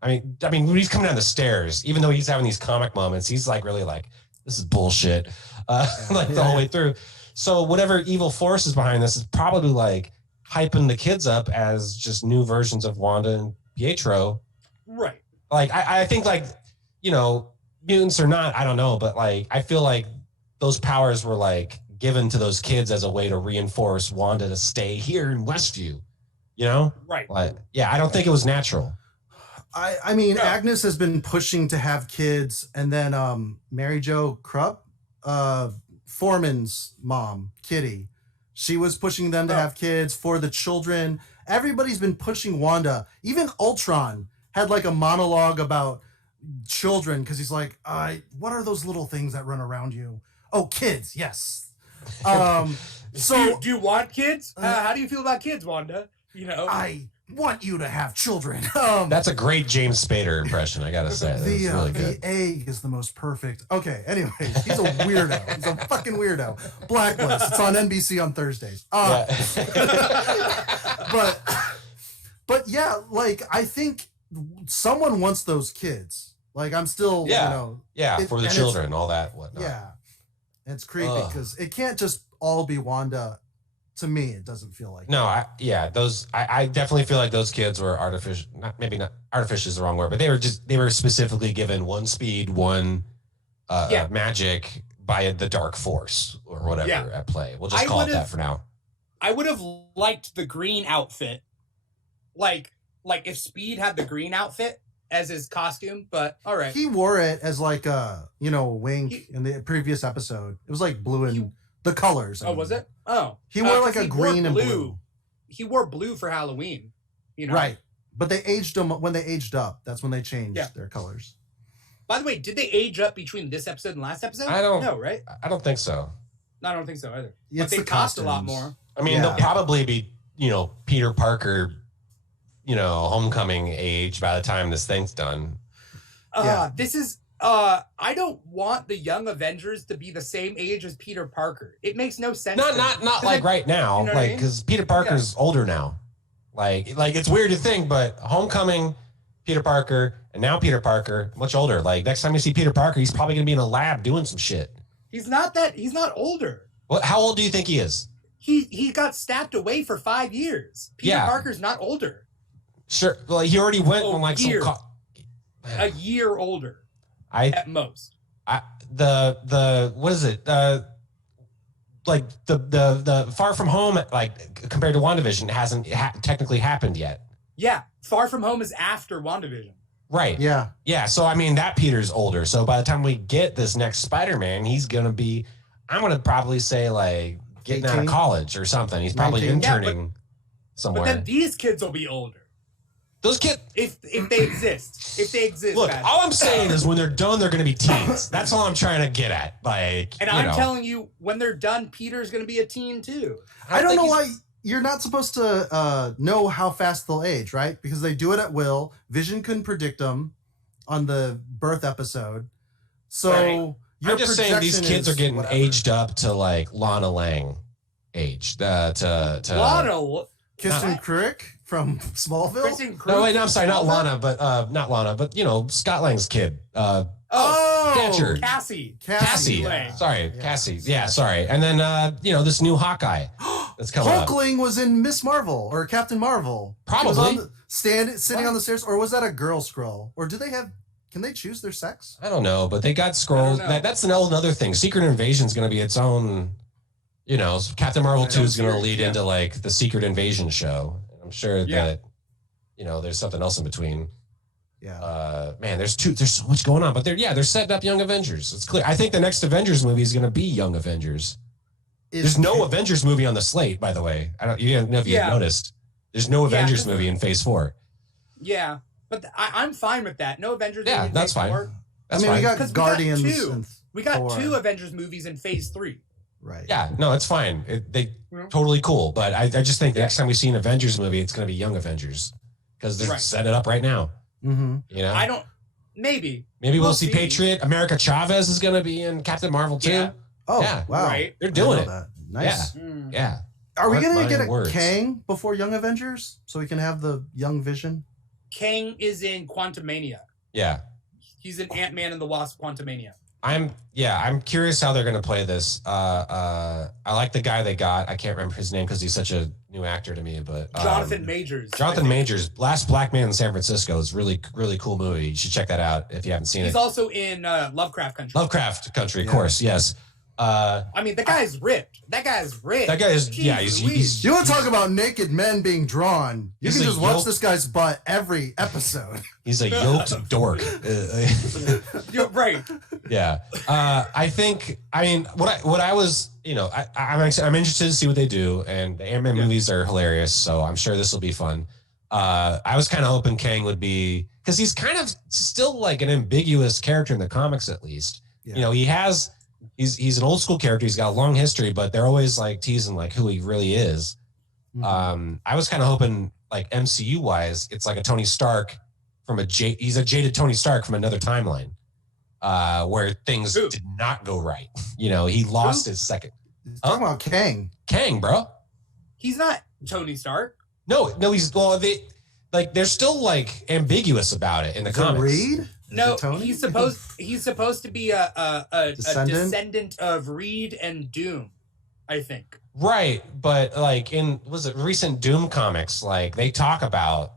I mean, when he's coming down the stairs, even though he's having these comic moments, he's like really like, this is bullshit, the whole way through. So whatever evil force is behind this is probably like hyping the kids up as just new versions of Wanda and Pietro. Right. Like, I think like, mutants or not, I don't know. But like, I feel like those powers were like given to those kids as a way to reinforce Wanda to stay here in Westview, Right. Like, I don't think it was natural. I mean, Agnes has been pushing to have kids, and then Mary Jo Krupp, Foreman's mom, Kitty, she was pushing them to have kids for the children. Everybody's been pushing Wanda. Even Ultron had like a monologue about children because he's like, what are those little things that run around you? Oh, kids, yes. So do you want kids? How do you feel about kids, Wanda? I want you to have children. That's a great James Spader impression, I gotta say. Really good. The egg is the most perfect. Okay, anyway, he's a weirdo. He's a fucking weirdo. Blacklist. It's on NBC on Thursdays. But yeah, like I think someone wants those kids. Like I'm still, for the children, all that, whatnot. Yeah, it's creepy because it can't just all be Wanda. To me, it doesn't feel like I definitely feel like those kids were artificial. Not artificial is the wrong word, but they were specifically given one speed, one magic by the dark force or whatever at play. We'll just call it that for now. I would have liked the green outfit, like if Speed had the green outfit as his costume. But all right, he wore it as like a wink in the previous episode. It was like blue and the colors. Was it? Oh, he wore like a green and blue. He wore blue for Halloween. Right? But they aged him when they aged up. That's when they changed their colors. By the way, did they age up between this episode and last episode? I don't know, right? I don't think so. No, I don't think so either. But they cost a lot more. I mean, they'll probably be Peter Parker, homecoming age by the time this thing's done. This is. I don't want the young Avengers to be the same age as Peter Parker. It makes no sense. Not like right now, because Peter Parker's older now. Like it's weird to think, but Homecoming, Peter Parker, and now Peter Parker, much older. Like next time you see Peter Parker, he's probably gonna be in a lab doing some shit. He's not older. What? How old do you think he is? He got stacked away for 5 years. Peter Parker's not older. Sure. Well, he already went on like year. some. A year older. At most. What is it? Like the Far From Home, like compared to WandaVision, hasn't technically happened yet. Yeah, Far From Home is after WandaVision. Right. Yeah. Yeah. So I mean, that Peter's older. So by the time we get this next Spider-Man, he's gonna be. I'm gonna probably say like getting 18? out of college or something. He's probably 19? interning somewhere. But then these kids will be older. Those kids, if they exist, Look, Patrick. all I'm saying is when they're done, they're going to be teens. That's all I'm trying to get at. Like, And I'm telling you, when they're done, Peter's going to be a teen too. I don't know why you're not supposed to know how fast they'll age, right? Because they do it at will. Vision couldn't predict them on the birth episode. So your I'm just saying these kids are getting aged up to like Lana Lang age. Lana, Kristen Krick from Smallville. Kristen Krick No, wait, no, I'm sorry, not Lana, but Scott Lang's kid. Thatcher. Cassie. Yeah. Sorry, Cassie. Yeah, sorry. And then this new Hawkeye that's coming up. Hulkling was in Miss Marvel or Captain Marvel. Probably. Sitting on the stairs, or was that a girl Skrull? Or do they have? Can they choose their sex? I don't know, but they got scrolls. That's another thing. Secret Invasion is going to be its own. Captain Marvel 2 is going to lead into like the Secret Invasion show. I'm sure that there's something else in between. Yeah. Man, there's so much going on, but they're setting up Young Avengers. It's clear. I think the next Avengers movie is going to be Young Avengers. There's no Avengers movie on the slate, by the way. I don't know if you've noticed. There's no Avengers movie in Phase 4. Yeah, but I'm fine with that. No Avengers movie in that's Phase fine. 4. That's we fine. got Guardians. We got two Avengers movies in Phase 3. Right. Yeah, no, it's fine. Totally cool. But I just think the next time we see an Avengers movie, it's going to be Young Avengers because they're setting it up right now. Mm-hmm. I don't. Maybe we'll see Patriot. America Chavez is going to be in Captain Marvel too. Yeah. Oh, yeah. Wow. Right. They're doing it. That. Nice. Yeah. Are we going to get a words. Kang before Young Avengers so we can have the Young Vision? Kang is in Quantumania. Yeah. He's in Ant-Man and the Wasp Quantumania. I'm curious how they're going to play this. I like the guy they got. I can't remember his name because he's such a new actor to me. But Jonathan Majors. Jonathan Majors, Last Black Man in San Francisco is really cool movie. You should check that out if you haven't seen it. He's also in Lovecraft Country. Lovecraft Country, of course. Yes. I mean, the guy's ripped. That guy is ripped. That guy is. He's You want to talk about naked men being drawn? You can just watch this guy's butt every episode. He's a yoked dork. You're right. Yeah. I think. I mean, what I was. I'm interested to see what they do, and the Ant-Man movies are hilarious. So I'm sure this will be fun. I was kind of hoping Kang would be because he's kind of still like an ambiguous character in the comics, at least. Yeah. He's an old school character. He's got a long history, but they're always like teasing like who he really is. Mm-hmm. I was kind of hoping like MCU wise, it's like a Tony Stark he's a jaded Tony Stark from another timeline, where things did not go right. He lost his second. Talking about Kang. Kang, bro. He's not Tony Stark. No, they're still like ambiguous about it in the Is it comics. Reed? No, he's supposed to be a descendant of Reed and Doom, I think. Right, but like recent Doom comics, like they talk about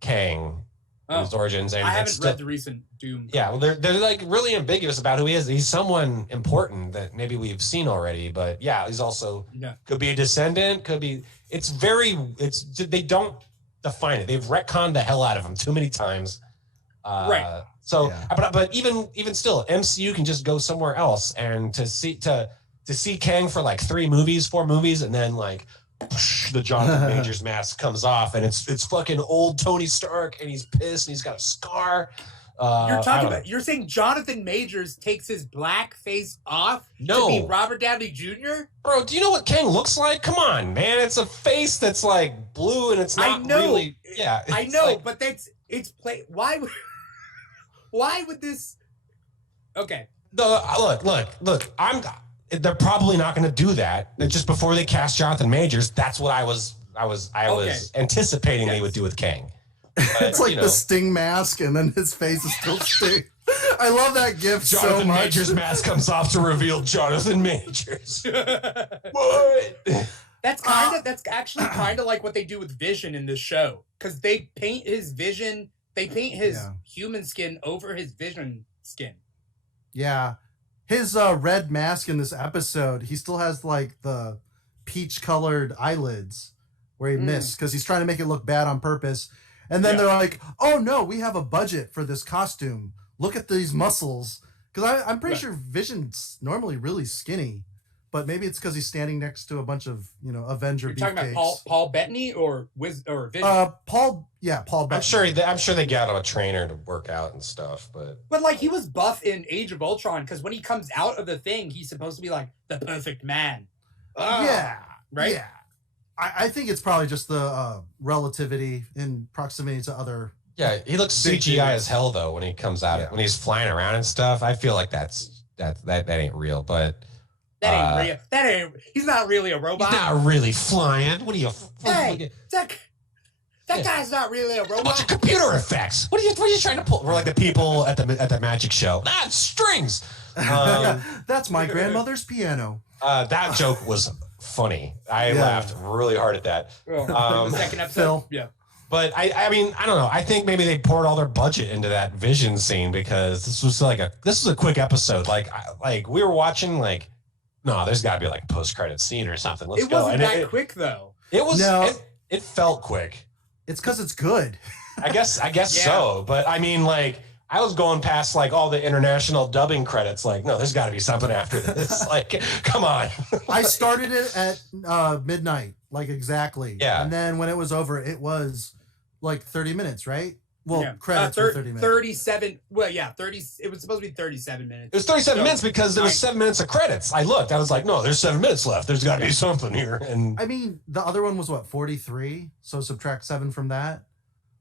Kang and his origins. And I haven't read the recent Doom. Yeah, well, they're like really ambiguous about who he is. He's someone important that maybe we've seen already, but he's also could be a descendant. Could be. They don't define it. They've retconned the hell out of him too many times. Right. So, but even still, MCU can just go somewhere else, and to see Kang for like 4 movies, and then like the Jonathan Majors mask comes off, and it's fucking old Tony Stark, and he's pissed, and he's got a scar. You're saying Jonathan Majors takes his black face off to be Robert Downey Jr.? Bro, do you know what Kang looks like? Come on, man. It's a face that's like blue, and it's not really. Yeah, I know, but it's play. Why would this? Okay. Look. They're probably not going to do that. Just before they cast Jonathan Majors, that's what I was anticipating they would do with Kang. But, It's like the Sting mask, and then his face is still Sting. I love that gift so Jonathan much. Majors' mask comes off to reveal Jonathan Majors. What? That's actually kind of like what they do with Vision in this show, because they paint his vision, they paint his human skin over his Vision skin. Yeah, his red mask in this episode, he still has like the peach-colored eyelids where he missed because he's trying to make it look bad on purpose. And then they're like, "Oh no, we have a budget for this costume. Look at these muscles." Because I'm pretty sure Vision's normally really skinny. But maybe it's because he's standing next to a bunch of, Avenger beefcakes. You're talking about Paul Bettany or Vision? Paul Bettany. I'm sure they got a trainer to work out and stuff, but like he was buff in Age of Ultron, because when he comes out of the thing, he's supposed to be like the perfect man. Yeah, right. Yeah, I think it's probably just the relativity in proximity to other. Yeah, he looks CGI as hell though when he comes out. Yeah. When he's flying around and stuff, I feel like that ain't real, but. That ain't real. That ain't. He's not really a robot. He's not really flying. What are you? Hey, that guy's not really a robot. A bunch of computer effects. What are you trying to pull? We're like the people at the magic show. It's strings. That's my grandmother's piano. That joke was funny. I laughed really hard at that. The second episode. Phil. Yeah. But I mean, I don't know. I think maybe they poured all their budget into that Vision scene because this was a quick episode. Like we were watching like. No, there's got to be like a post-credit scene or something. Let's go. It wasn't that quick, though. It was. No. It felt quick. It's because it's good. I guess so. But I mean, like, I was going past like all the international dubbing credits. Like, no, there's got to be something after this. Like, come on. I started it at midnight, like exactly. Yeah. And then when it was over, it was like 30 minutes, right? Well, credits were 30 minutes. 37. Well, yeah, 30. It was supposed to be 37 minutes. It was 37 minutes because there was 7 minutes of credits. I looked. I was like, no, there's 7 minutes left. There's got to be something here. And I mean, the other one was what, 43? So subtract 7 from that.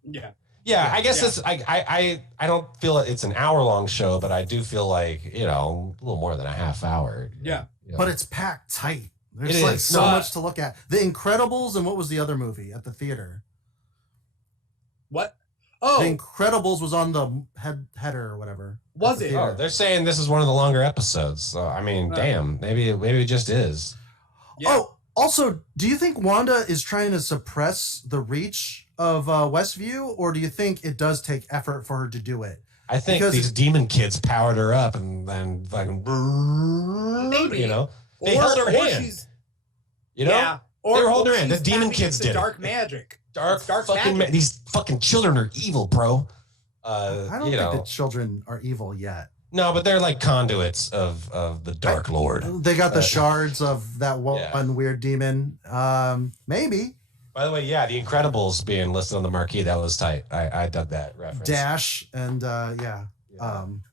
Yeah. Yeah, I guess it's. I don't feel it's an hour-long show, but I do feel like a little more than a half hour. Yeah. But it's packed tight. There's so much to look at. The Incredibles and what was the other movie at the theater? What? Oh, The Incredibles was on the header or whatever. Was it? Oh, they're saying this is one of the longer episodes. So I mean, damn, maybe it just is. Yeah. Oh, also, do you think Wanda is trying to suppress the reach of Westview, or do you think it does take effort for her to do it? I think these demon kids powered her up and then fucking, maybe they held her hand. Yeah. They were holding her hand. The demon kids did dark magic. Dark fucking magic. These fucking children are evil, bro. I don't think the children are evil yet. No, but they're like conduits of the Dark Lord. They got the shards of that one weird demon. Maybe. By the way, the Incredibles being listed on the marquee, that was tight. I dug that reference. Dash and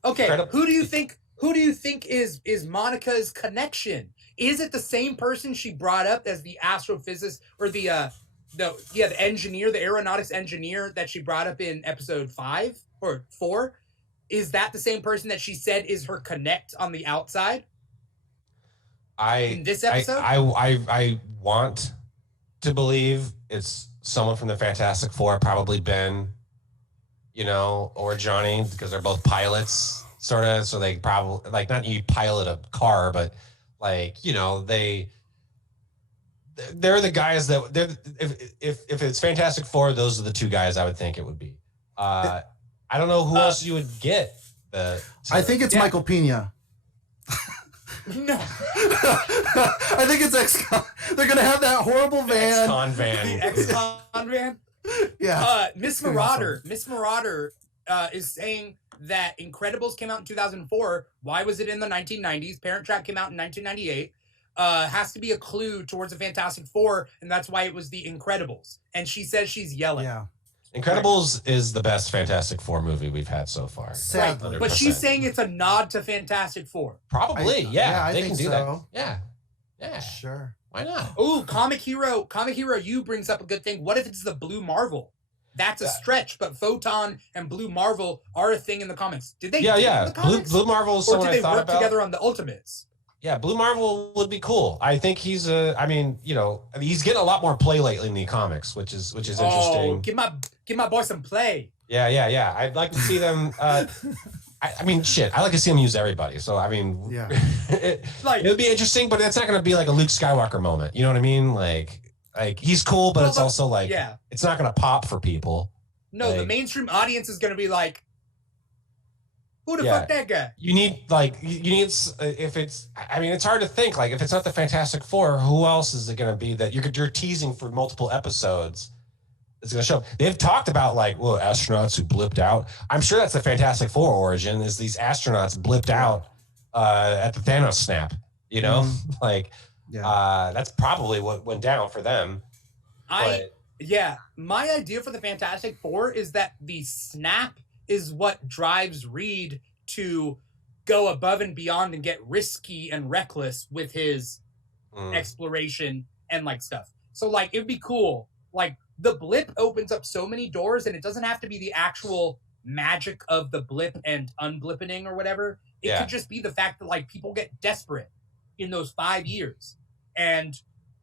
okay, who do you think is Monica's connection? Is it the same person she brought up as the astrophysicist or the engineer, the aeronautics engineer that she brought up in episode 5 or 4? Is that the same person that she said is her connect on the outside? In this episode? I want to believe it's someone from the Fantastic Four, probably Ben, or Johnny, because they're both pilots, sort of. So they probably, like, not you pilot a car, but like, they're the guys that if it's Fantastic Four, those are the two guys I would think it would be. I don't know who else you would get. I think it's Michael Pena. No. I think it's XCon. They're going to have that horrible van. XCon van. The XCon van? Yeah. Miss Marauder is saying that Incredibles came out in 2004. Why was it in the 1990s? Parent Trap came out in 1998. Has to be a clue towards the Fantastic Four, and that's why it was the Incredibles. And she says she's yelling. Yeah. Incredibles is the best Fantastic Four movie we've had so far. Sadly. Right. But she's saying it's a nod to Fantastic Four. Probably, I they think can do so. that. Yeah. Sure. Why not? Ooh, Comic Hero U brings up a good thing. What if it's the Blue Marvel? That's a stretch, but Photon and Blue Marvel are a thing in the comics. Did they? Yeah. In the comics? Blue Marvel is someone I thought about. Or did they work together on the Ultimates? Yeah, Blue Marvel would be cool. I think he's he's getting a lot more play lately in the comics, which is interesting. Give my boy some play. Yeah. I'd like to see them. I mean, shit. I like to see him use everybody. So I mean, Yeah. it would be interesting, but it's not going to be like a Luke Skywalker moment. You know what I mean? Like he's cool, but it's also like it's not going to pop for people. No, like, the mainstream audience is going to be like, who the fuck that guy? You need if it's. I mean, it's hard to think. Like if it's not the Fantastic Four, who else is it going to be that you're teasing for multiple episodes? It's going to show. They've talked about like, well, astronauts who blipped out. I'm sure that's the Fantastic Four origin. Is these astronauts blipped out at the Thanos snap? You know, that's probably what went down for them. My idea for the Fantastic Four is that the snap is what drives Reed to go above and beyond and get risky and reckless with his exploration and like stuff. So like it'd be cool. Like the blip opens up so many doors, and it doesn't have to be the actual magic of the blip and unblippening or whatever. It could just be the fact that like people get desperate in those 5 years, and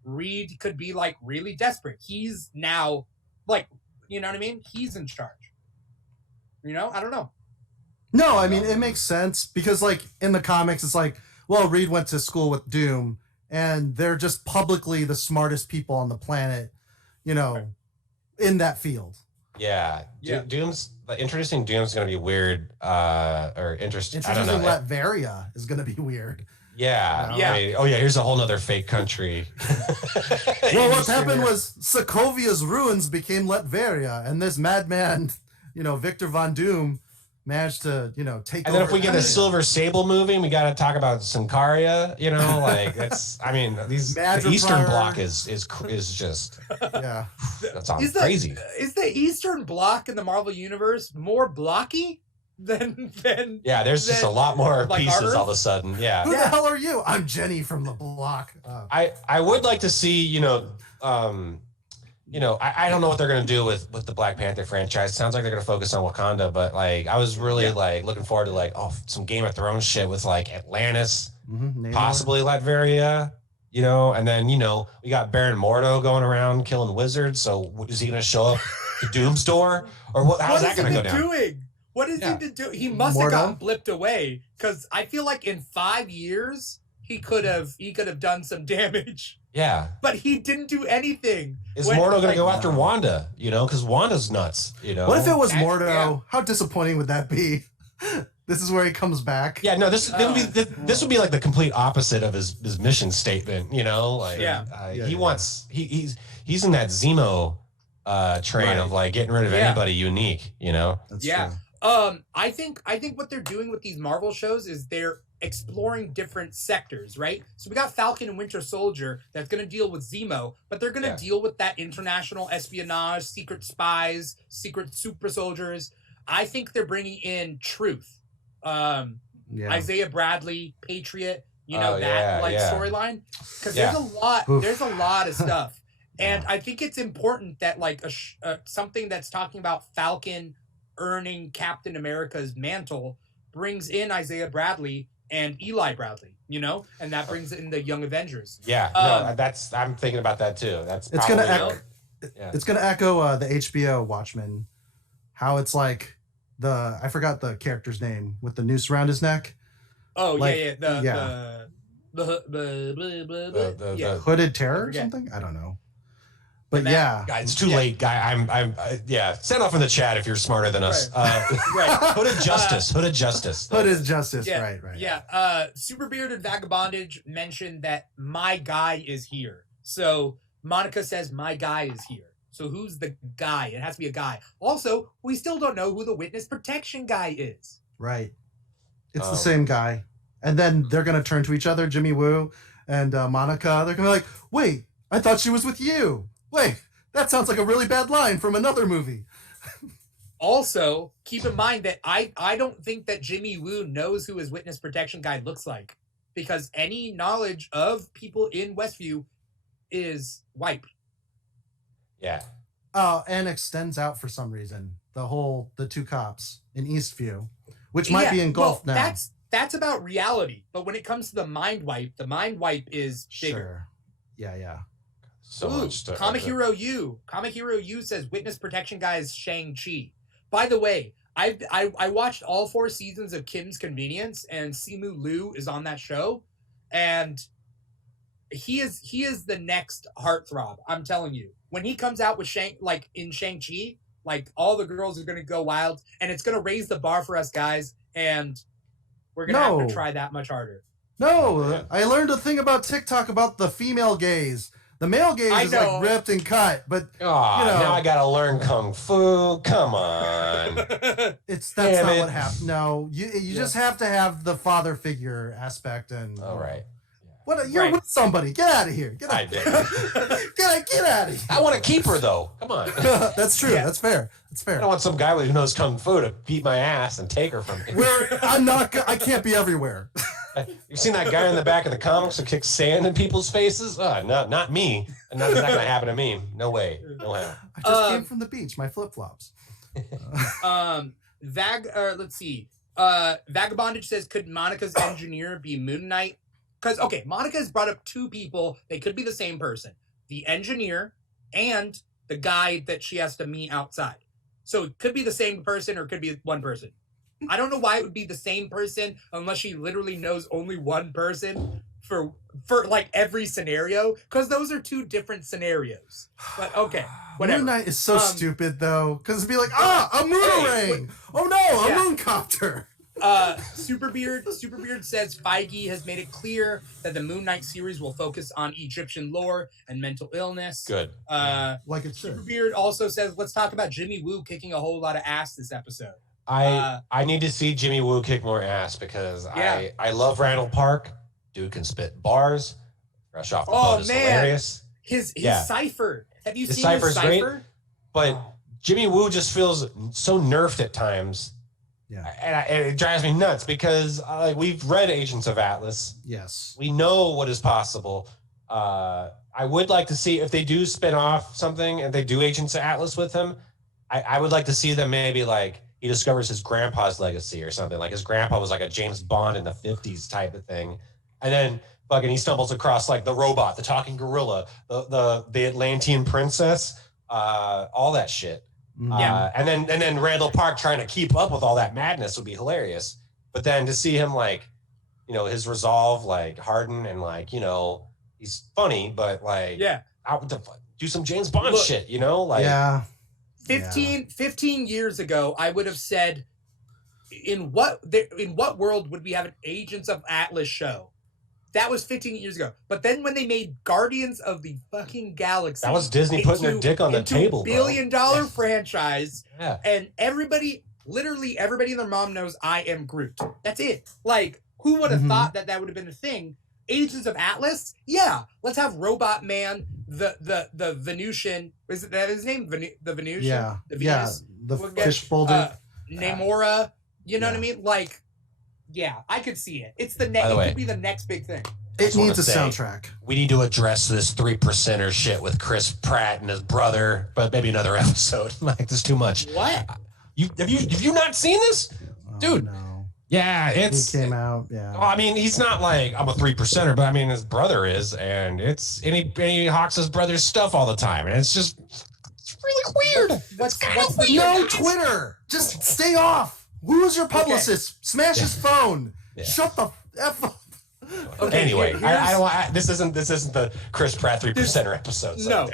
Reed could be like really desperate. He's now like, you know what I mean? He's in charge. You know, I don't know. No, I mean, it makes sense because like in the comics, it's like, well, Reed went to school with Doom, and they're just publicly the smartest people on the planet, you know, in that field. Yeah. Doom's introducing Doom's going to be weird or interesting. I don't know. Latveria is going to be weird. Yeah. I mean, here's a whole nother fake country. Well, what happened was Sokovia's ruins became Latveria, and this madman, you know, Victor Von Doom, managed to, you know, take over. And then if we get a Silver Sable movie, we got to talk about Sankaria, you know, like that's, I mean, the Eastern Bloc is just, that's all crazy. Is the Eastern Bloc in the Marvel Universe more blocky than there's just a lot more like pieces all of a sudden. Yeah. Who the hell are you? I'm Jenny from the block. I would like to see, I don't know what they're going to do with the Black Panther franchise. Sounds like they're going to focus on Wakanda, but like I was really like looking forward to like some Game of Thrones shit with like Atlantis, possibly Latveria, you know, and then we got Baron Mordo going around killing wizards. So is he going to show up to Doom's door, or what? How's that going to go down? What has he been doing? He must have gotten blipped away, because I feel like in 5 years he could have done some damage. Yeah. But he didn't do anything. Is Mordo going to go after Wanda? You know, because Wanda's nuts, you know? What if it was Mordo? Yeah. How disappointing would that be? This is where he comes back. Yeah, no, this would be like the complete opposite of his mission statement, you know? Like, he's in that Zemo train of like getting rid of anybody unique, you know? That's true. I think what they're doing with these Marvel shows is they're exploring different sectors, right? So we got Falcon and Winter Soldier that's going to deal with Zemo, but they're going to deal with that international espionage, secret spies, secret super soldiers. I think they're bringing in Truth, Isaiah Bradley, Patriot, storyline, because there's a lot of stuff, and I think it's important that like something that's talking about Falcon earning Captain America's mantle brings in Isaiah Bradley and Eli Bradley, you know, and that brings in the Young Avengers. Yeah, I'm thinking about that too. It's gonna echo the HBO Watchmen, how it's like I forgot the character's name with the noose around his neck. Oh, like, the Hooded Terror or something. I don't know. But guys, it's too late, guy. I'm send off in the chat if you're smarter than us. Hooded Justice. Hooded Justice. Hooded Justice. Right. Yeah. Super Bearded Vagabondage mentioned that my guy is here. So Monica says my guy is here. So who's the guy? It has to be a guy. Also, we still don't know who the witness protection guy is. Right. It's the same guy. And then they're gonna turn to each other, Jimmy Woo and Monica. They're gonna be like, "Wait, I thought she was with you." Wait, that sounds like a really bad line from another movie. Also, keep in mind that I don't think that Jimmy Woo knows who his witness protection guy looks like, because any knowledge of people in Westview is wiped. Yeah. And extends out for some reason. The two cops in Eastview, which might be engulfed now. That's about reality. But when it comes to the mind wipe is bigger. Sure. Yeah. So much stuff. Comic Hero U says witness protection guy is Shang-Chi. By the way, I watched all 4 seasons of Kim's Convenience, and Simu Liu is on that show, and he is the next heartthrob. I'm telling you, when he comes out with Shang-Chi, like all the girls are gonna go wild, and it's gonna raise the bar for us guys, and we're gonna have to try that much harder. No, I learned a thing about TikTok about the female gaze. The male gaze is like ripped and cut, but now I gotta learn kung fu. Come on, that's not what happened. No, you just have to have the father figure aspect, and all right. What you're with somebody? Get out of here! Get out! Get out of here! I want to keep her though. Come on. That's true. Yeah. That's fair. That's fair. I don't want some guy who knows kung fu to beat my ass and take her from me. I can't be everywhere. You've seen that guy in the back of the comics who kicks sand in people's faces? Not me. And that's not going to happen to me. No way. No way. I just came from the beach. My flip flops. Let's see. Vagabondage says, could Monica's engineer be Moon Knight? Because, okay, Monica has brought up 2 people. They could be the same person. The engineer and the guy that she has to meet outside. So it could be the same person or it could be one person. I don't know why it would be the same person unless she literally knows only one person for like every scenario. Because those are 2 different scenarios. But, okay, whatever. Moon Knight is so stupid, though. Because it'd be like, a moonerang! Oh, no, a mooncopter! Superbeard says Feige has made it clear that the Moon Knight series will focus on Egyptian lore and mental illness. Good. Like it should. Superbeard also says, let's talk about Jimmy Woo kicking a whole lot of ass this episode. I need to see Jimmy Woo kick more ass because I love Randall Park. Dude can spit bars. Rush off the boat is hilarious. His cipher. Have you seen his cipher? Great, but Jimmy Woo just feels so nerfed at times. Yeah, and it drives me nuts because we've read Agents of Atlas. Yes, we know what is possible. I would like to see if they do spin off something and they do Agents of Atlas with him. I would like to see them maybe like he discovers his grandpa's legacy or something. Like his grandpa was like a James Bond in the 50s type of thing, and then fucking he stumbles across like the robot, the talking gorilla, the Atlantean princess, all that shit. Yeah. And then Randall Park trying to keep up with all that madness would be hilarious. But then to see him like, his resolve like harden and like, he's funny, but like do some James Bond shit, like 15 years ago, I would have said, in what world would we have an Agents of Atlas show? That was 15 years ago. But then when they made Guardians of the fucking Galaxy, that was Disney putting their dick on the table, $1 billion franchise, and literally everybody and their mom knows I am Groot. That's it. Like, who would have thought that would have been a thing? Agents of Atlas? Yeah. Let's have Robot Man, the Venusian. Is that his name? The Venusian? Yeah. The Venus? The fish boulder. Namora. You know what I mean? Like, yeah, I could see it. It's it could be the next big thing. It needs a soundtrack. We need to address this 3%er shit with Chris Pratt and his brother, but maybe another episode. Like, this is too much. What? Have you not seen this? Dude. No. Yeah, He came out, yeah. I mean, he's not like, I'm a 3%er, but I mean, his brother is, and he hawks his brother's stuff all the time, and it's really weird. What's weird? No Twitter! Just stay off! Who's your publicist? Okay. Smash his phone. Yeah. Shut the F up. Okay, anyway, this isn't the Chris Pratt 3%er episode. So no.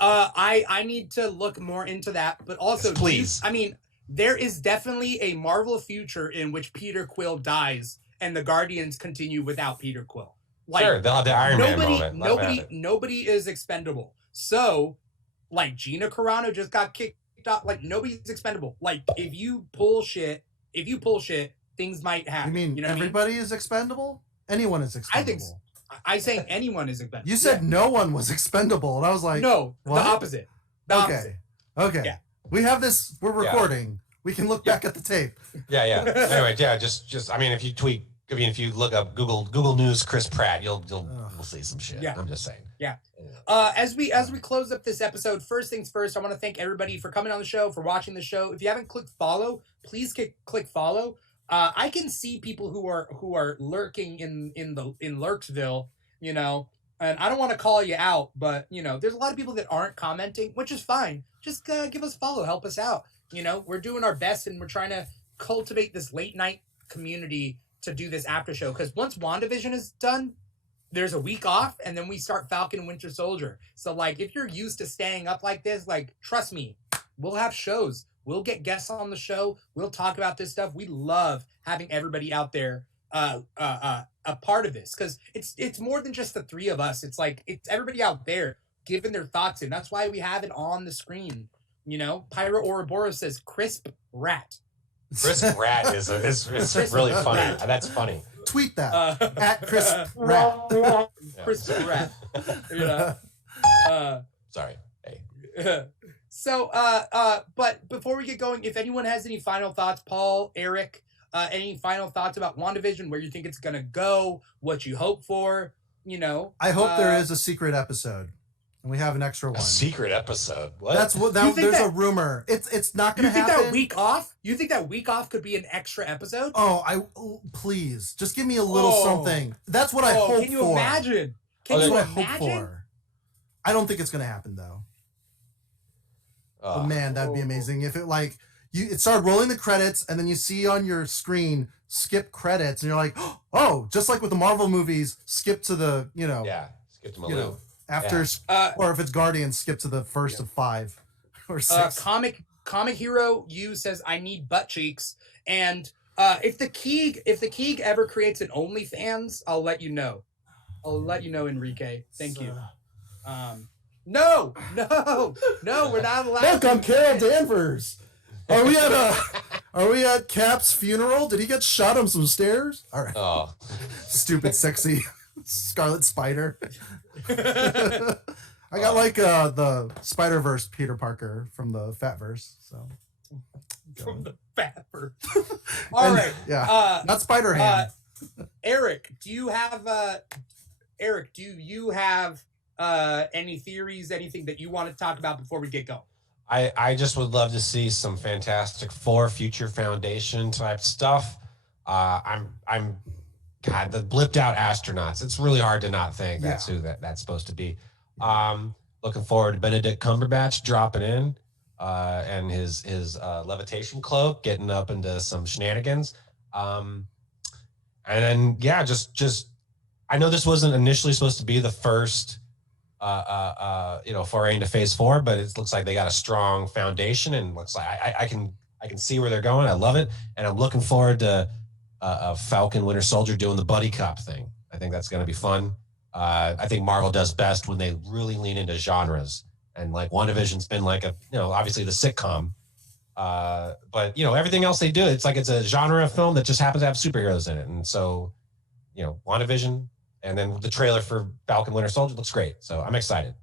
I need to look more into that, but also, yes, please. There is definitely a Marvel future in which Peter Quill dies and the Guardians continue without Peter Quill. Like, sure, they'll have the Iron Man moment. Nobody is expendable. So, like, Gina Carano just got kicked out. Like, nobody's expendable. Like, if you pull shit, things might happen. You mean everybody is expendable? Anyone is expendable. I say anyone is expendable. You said no one was expendable, and I was like, no, what? The opposite. Okay. Yeah. We have this. We're recording. Yeah. We can look back at the tape. Yeah. Anyway, just. I mean, if you look up Google News Chris Pratt, you'll see some shit. Yeah. I'm just saying. Yeah. As we close up this episode, first things first, I want to thank everybody for coming on the show, for watching the show. If you haven't clicked follow, please click follow. I can see people who are lurking in Lurksville, And I don't want to call you out, but, there's a lot of people that aren't commenting, which is fine. Just give us a follow. Help us out. We're doing our best, and we're trying to cultivate this late night community to do this after show. Because once WandaVision is done, there's a week off, and then we start Falcon and Winter Soldier. So, like, if you're used to staying up like this, like, trust me, we'll have shows. We'll get guests on the show. We'll talk about this stuff. We love having everybody out there a part of this, because it's more than just the three of us. It's like it's everybody out there giving their thoughts in. That's why we have it on the screen. Pyro Ouroboros says crisp rat. Crisp rat is really funny. Rat. That's funny. Tweet that at crisp rat. Crisp rat. Sorry. Hey. So, but before we get going, if anyone has any final thoughts, Paul, Erik, any final thoughts about WandaVision, where you think it's gonna go, what you hope for, I hope there is a secret episode, and we have an extra one. A secret episode? What? That's what. There's a rumor. It's not gonna happen. You think that week off? You think that week off could be an extra episode? Please just give me a little something. That's what I hope for. Can you imagine? That's what I hope for. I don't think it's gonna happen though. But man, that'd be amazing if it started rolling the credits, and then you see on your screen skip credits, and you're like, oh, just like with the Marvel movies, skip to the skip to Malou. After, or if it's Guardians, skip to the first of 5 or 6. Comic Hero U says I need butt cheeks, and if the Keeg ever creates an OnlyFans, I'll let you know. Enrique. Thank you. No, we're not allowed. Look, I'm Carol Danvers. Are we at Cap's funeral? Did he get shot on some stairs? All right. Oh, stupid, sexy Scarlet Spider. I got the Spider-Verse Peter Parker from the Fatverse. So from the Fatverse. All right. Yeah. Not Spider-Ham. Erik, do you have any theories, anything that you want to talk about before we get going? I just would love to see some Fantastic Four Future Foundation type stuff. God, the blipped out astronauts. It's really hard to not think that's who that's supposed to be. Looking forward to Benedict Cumberbatch dropping in and his levitation cloak, getting up into some shenanigans. And then just I know this wasn't initially supposed to be the first foray into phase 4, but it looks like they got a strong foundation, and looks like I can see where they're going. I love it, and I'm looking forward to Falcon Winter Soldier doing the buddy cop thing. I think that's going to be fun. I think Marvel does best when they really lean into genres, and like WandaVision's been like obviously the sitcom, but everything else they do, it's like it's a genre film that just happens to have superheroes in it, and so WandaVision. And then the trailer for Falcon Winter Soldier looks great. So I'm excited.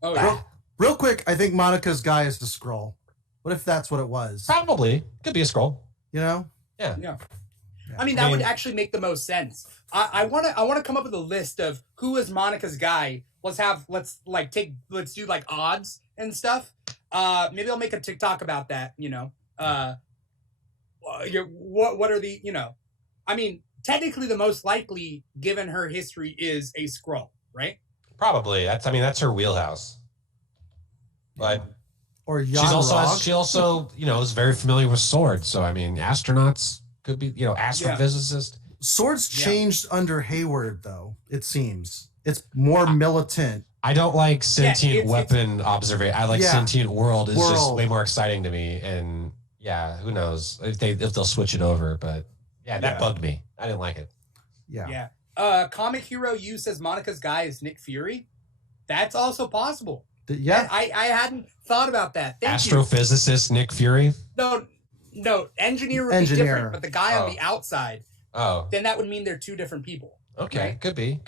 Oh, yeah. Real quick, I think Monica's guy is the Skrull. What if that's what it was? Probably. Could be a Skrull. Yeah. I mean, that would actually make the most sense. I want to come up with a list of who is Monica's guy. Let's do like odds and stuff. Maybe I'll make a TikTok about that, what are the, I mean, technically, the most likely, given her history, is a Skrull, right? Probably. That's her wheelhouse. But or she also is very familiar with swords. So astronauts could be astrophysicist. Swords changed under Hayward, though. It seems it's more militant. I don't like sentient weapon observation. I like sentient world. It's just way more exciting to me. And who knows if they'll switch it over, but. Yeah, that bugged me. I didn't like it. Yeah. Comic Hero U says Monica's guy is Nick Fury. That's also possible. Yeah. I hadn't thought about that. Thank you. Astrophysicist Nick Fury? No. Engineer would be different, but the guy on the outside. Oh. Then that would mean they're two different people. Okay. Right? Could be.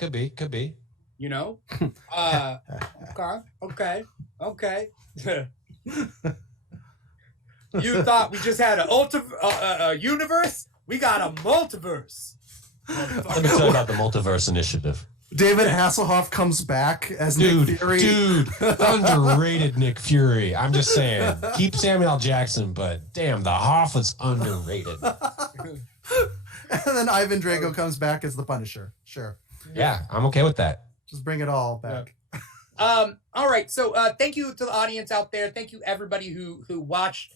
Okay. You thought we just had a universe? We got a multiverse. Let me tell you about the Multiverse Initiative. David Hasselhoff comes back as Nick Fury. Dude, underrated Nick Fury. I'm just saying. Keep Samuel L. Jackson, but damn, the Hoff was underrated. And then Ivan Drago comes back as the Punisher. Sure. Yeah, I'm okay with that. Just bring it all back. All right. So thank you to the audience out there. Thank you everybody who watched,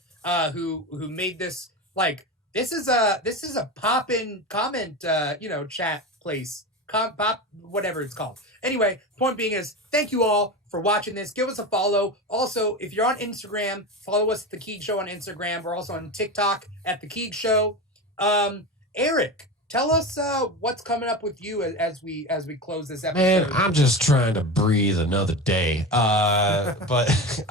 who made this like this is a pop-in comment chat place. Pop whatever it's called. Anyway, point being is thank you all for watching this. Give us a follow. Also, if you're on Instagram, follow us at The Keeg Show on Instagram. We're also on TikTok at The Keeg Show. Eric, tell us what's coming up with you as we close this episode. Man, I'm just trying to breathe another day. But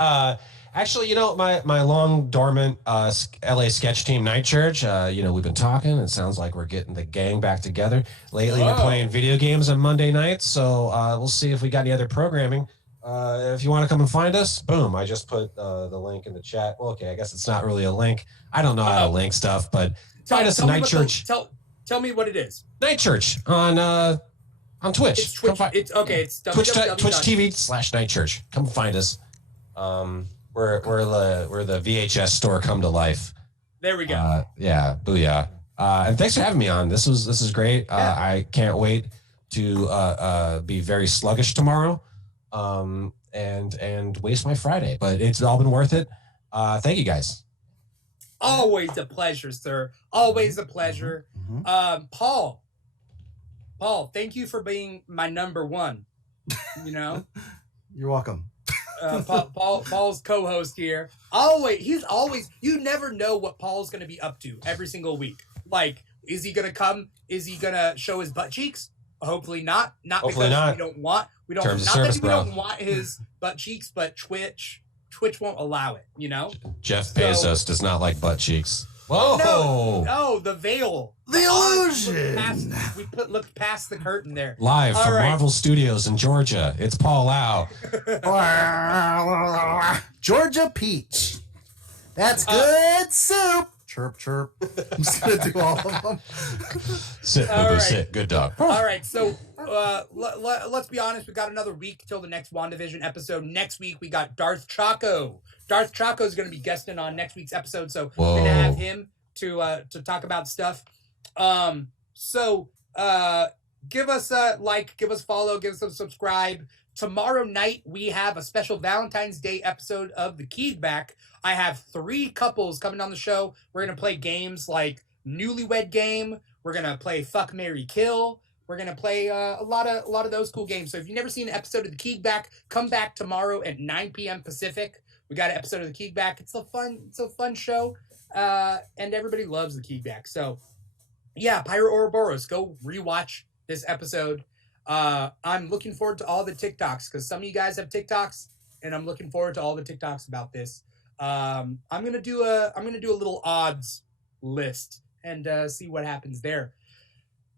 actually, my long dormant LA sketch team Night Church, we've been talking. It sounds like we're getting the gang back together. Lately, we're playing video games on Monday nights, so we'll see if we got any other programming. If you want to come and find us, boom, I just put the link in the chat. Well, okay, I guess it's not really a link. I don't know how to link stuff, but find us at Night Church. Tell me what it is. Night Church on Twitch. It's Twitch. It's Twitch TV/Night Church. Come find us. We're the VHS store come to life. There we go. Yeah, booyah. And thanks for having me on. This is great. Yeah. I can't wait to be very sluggish tomorrow. And waste my Friday, but it's all been worth it. Thank you guys. Always a pleasure, sir. Always a pleasure. Mm-hmm. Paul, thank you for being my number one. You're welcome. Paul's co-host here. You never know what Paul's going to be up to every single week. Like, is he going to come? Is he going to show his butt cheeks? Hopefully not. Hopefully because not. we don't Terms of not service, that we bro. don't want his butt cheeks, but Twitch won't allow it, Jeff Bezos does not like butt cheeks. Whoa! No, the veil. The illusion. We looked past the curtain there. Live All from right. Marvel Studios in Georgia, it's Paul Lao. Georgia peach. That's good soup. Chirp, chirp. I'm just going to do all of them. Sit, All Boo, right. sit. Good dog. All right, so let's be honest. We got another week till the next WandaVision episode. Next week, we got Darth Chaco. Darth Chaco is going to be guesting on next week's episode, so we're going to have him to talk about stuff. So give us a like, give us a follow, give us a subscribe. Tomorrow night, we have a special Valentine's Day episode of The Keeg Back. I have 3 couples coming on the show. We're going to play games like Newlywed Game. We're going to play Fuck, Marry, Kill. We're going to play a lot of those cool games. So if you've never seen an episode of The Keeg Back, come back tomorrow at 9 p.m. Pacific. We got an episode of The Keeg Back. It's a fun show. And everybody loves The Keeg Back. So yeah, Pyro Ouroboros, go rewatch this episode. I'm looking forward to all the TikToks because some of you guys have TikToks, and I'm looking forward to all the TikToks about this. I'm gonna do a little odds list and see what happens there.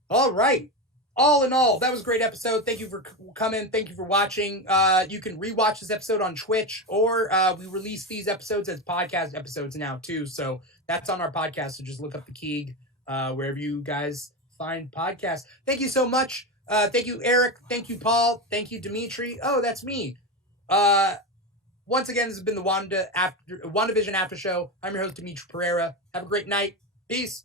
All right. All in all, that was a great episode. Thank you for coming. Thank you for watching. You can rewatch this episode on Twitch, or we release these episodes as podcast episodes now too. So that's on our podcast. So just look up The Keeg wherever you guys find podcasts. Thank you so much. Thank you, Eric. Thank you, Paul. Thank you, Dimithri. Oh, that's me. Once again, this has been the WandaVision After Show. I'm your host, Dimithri Perera. Have a great night. Peace.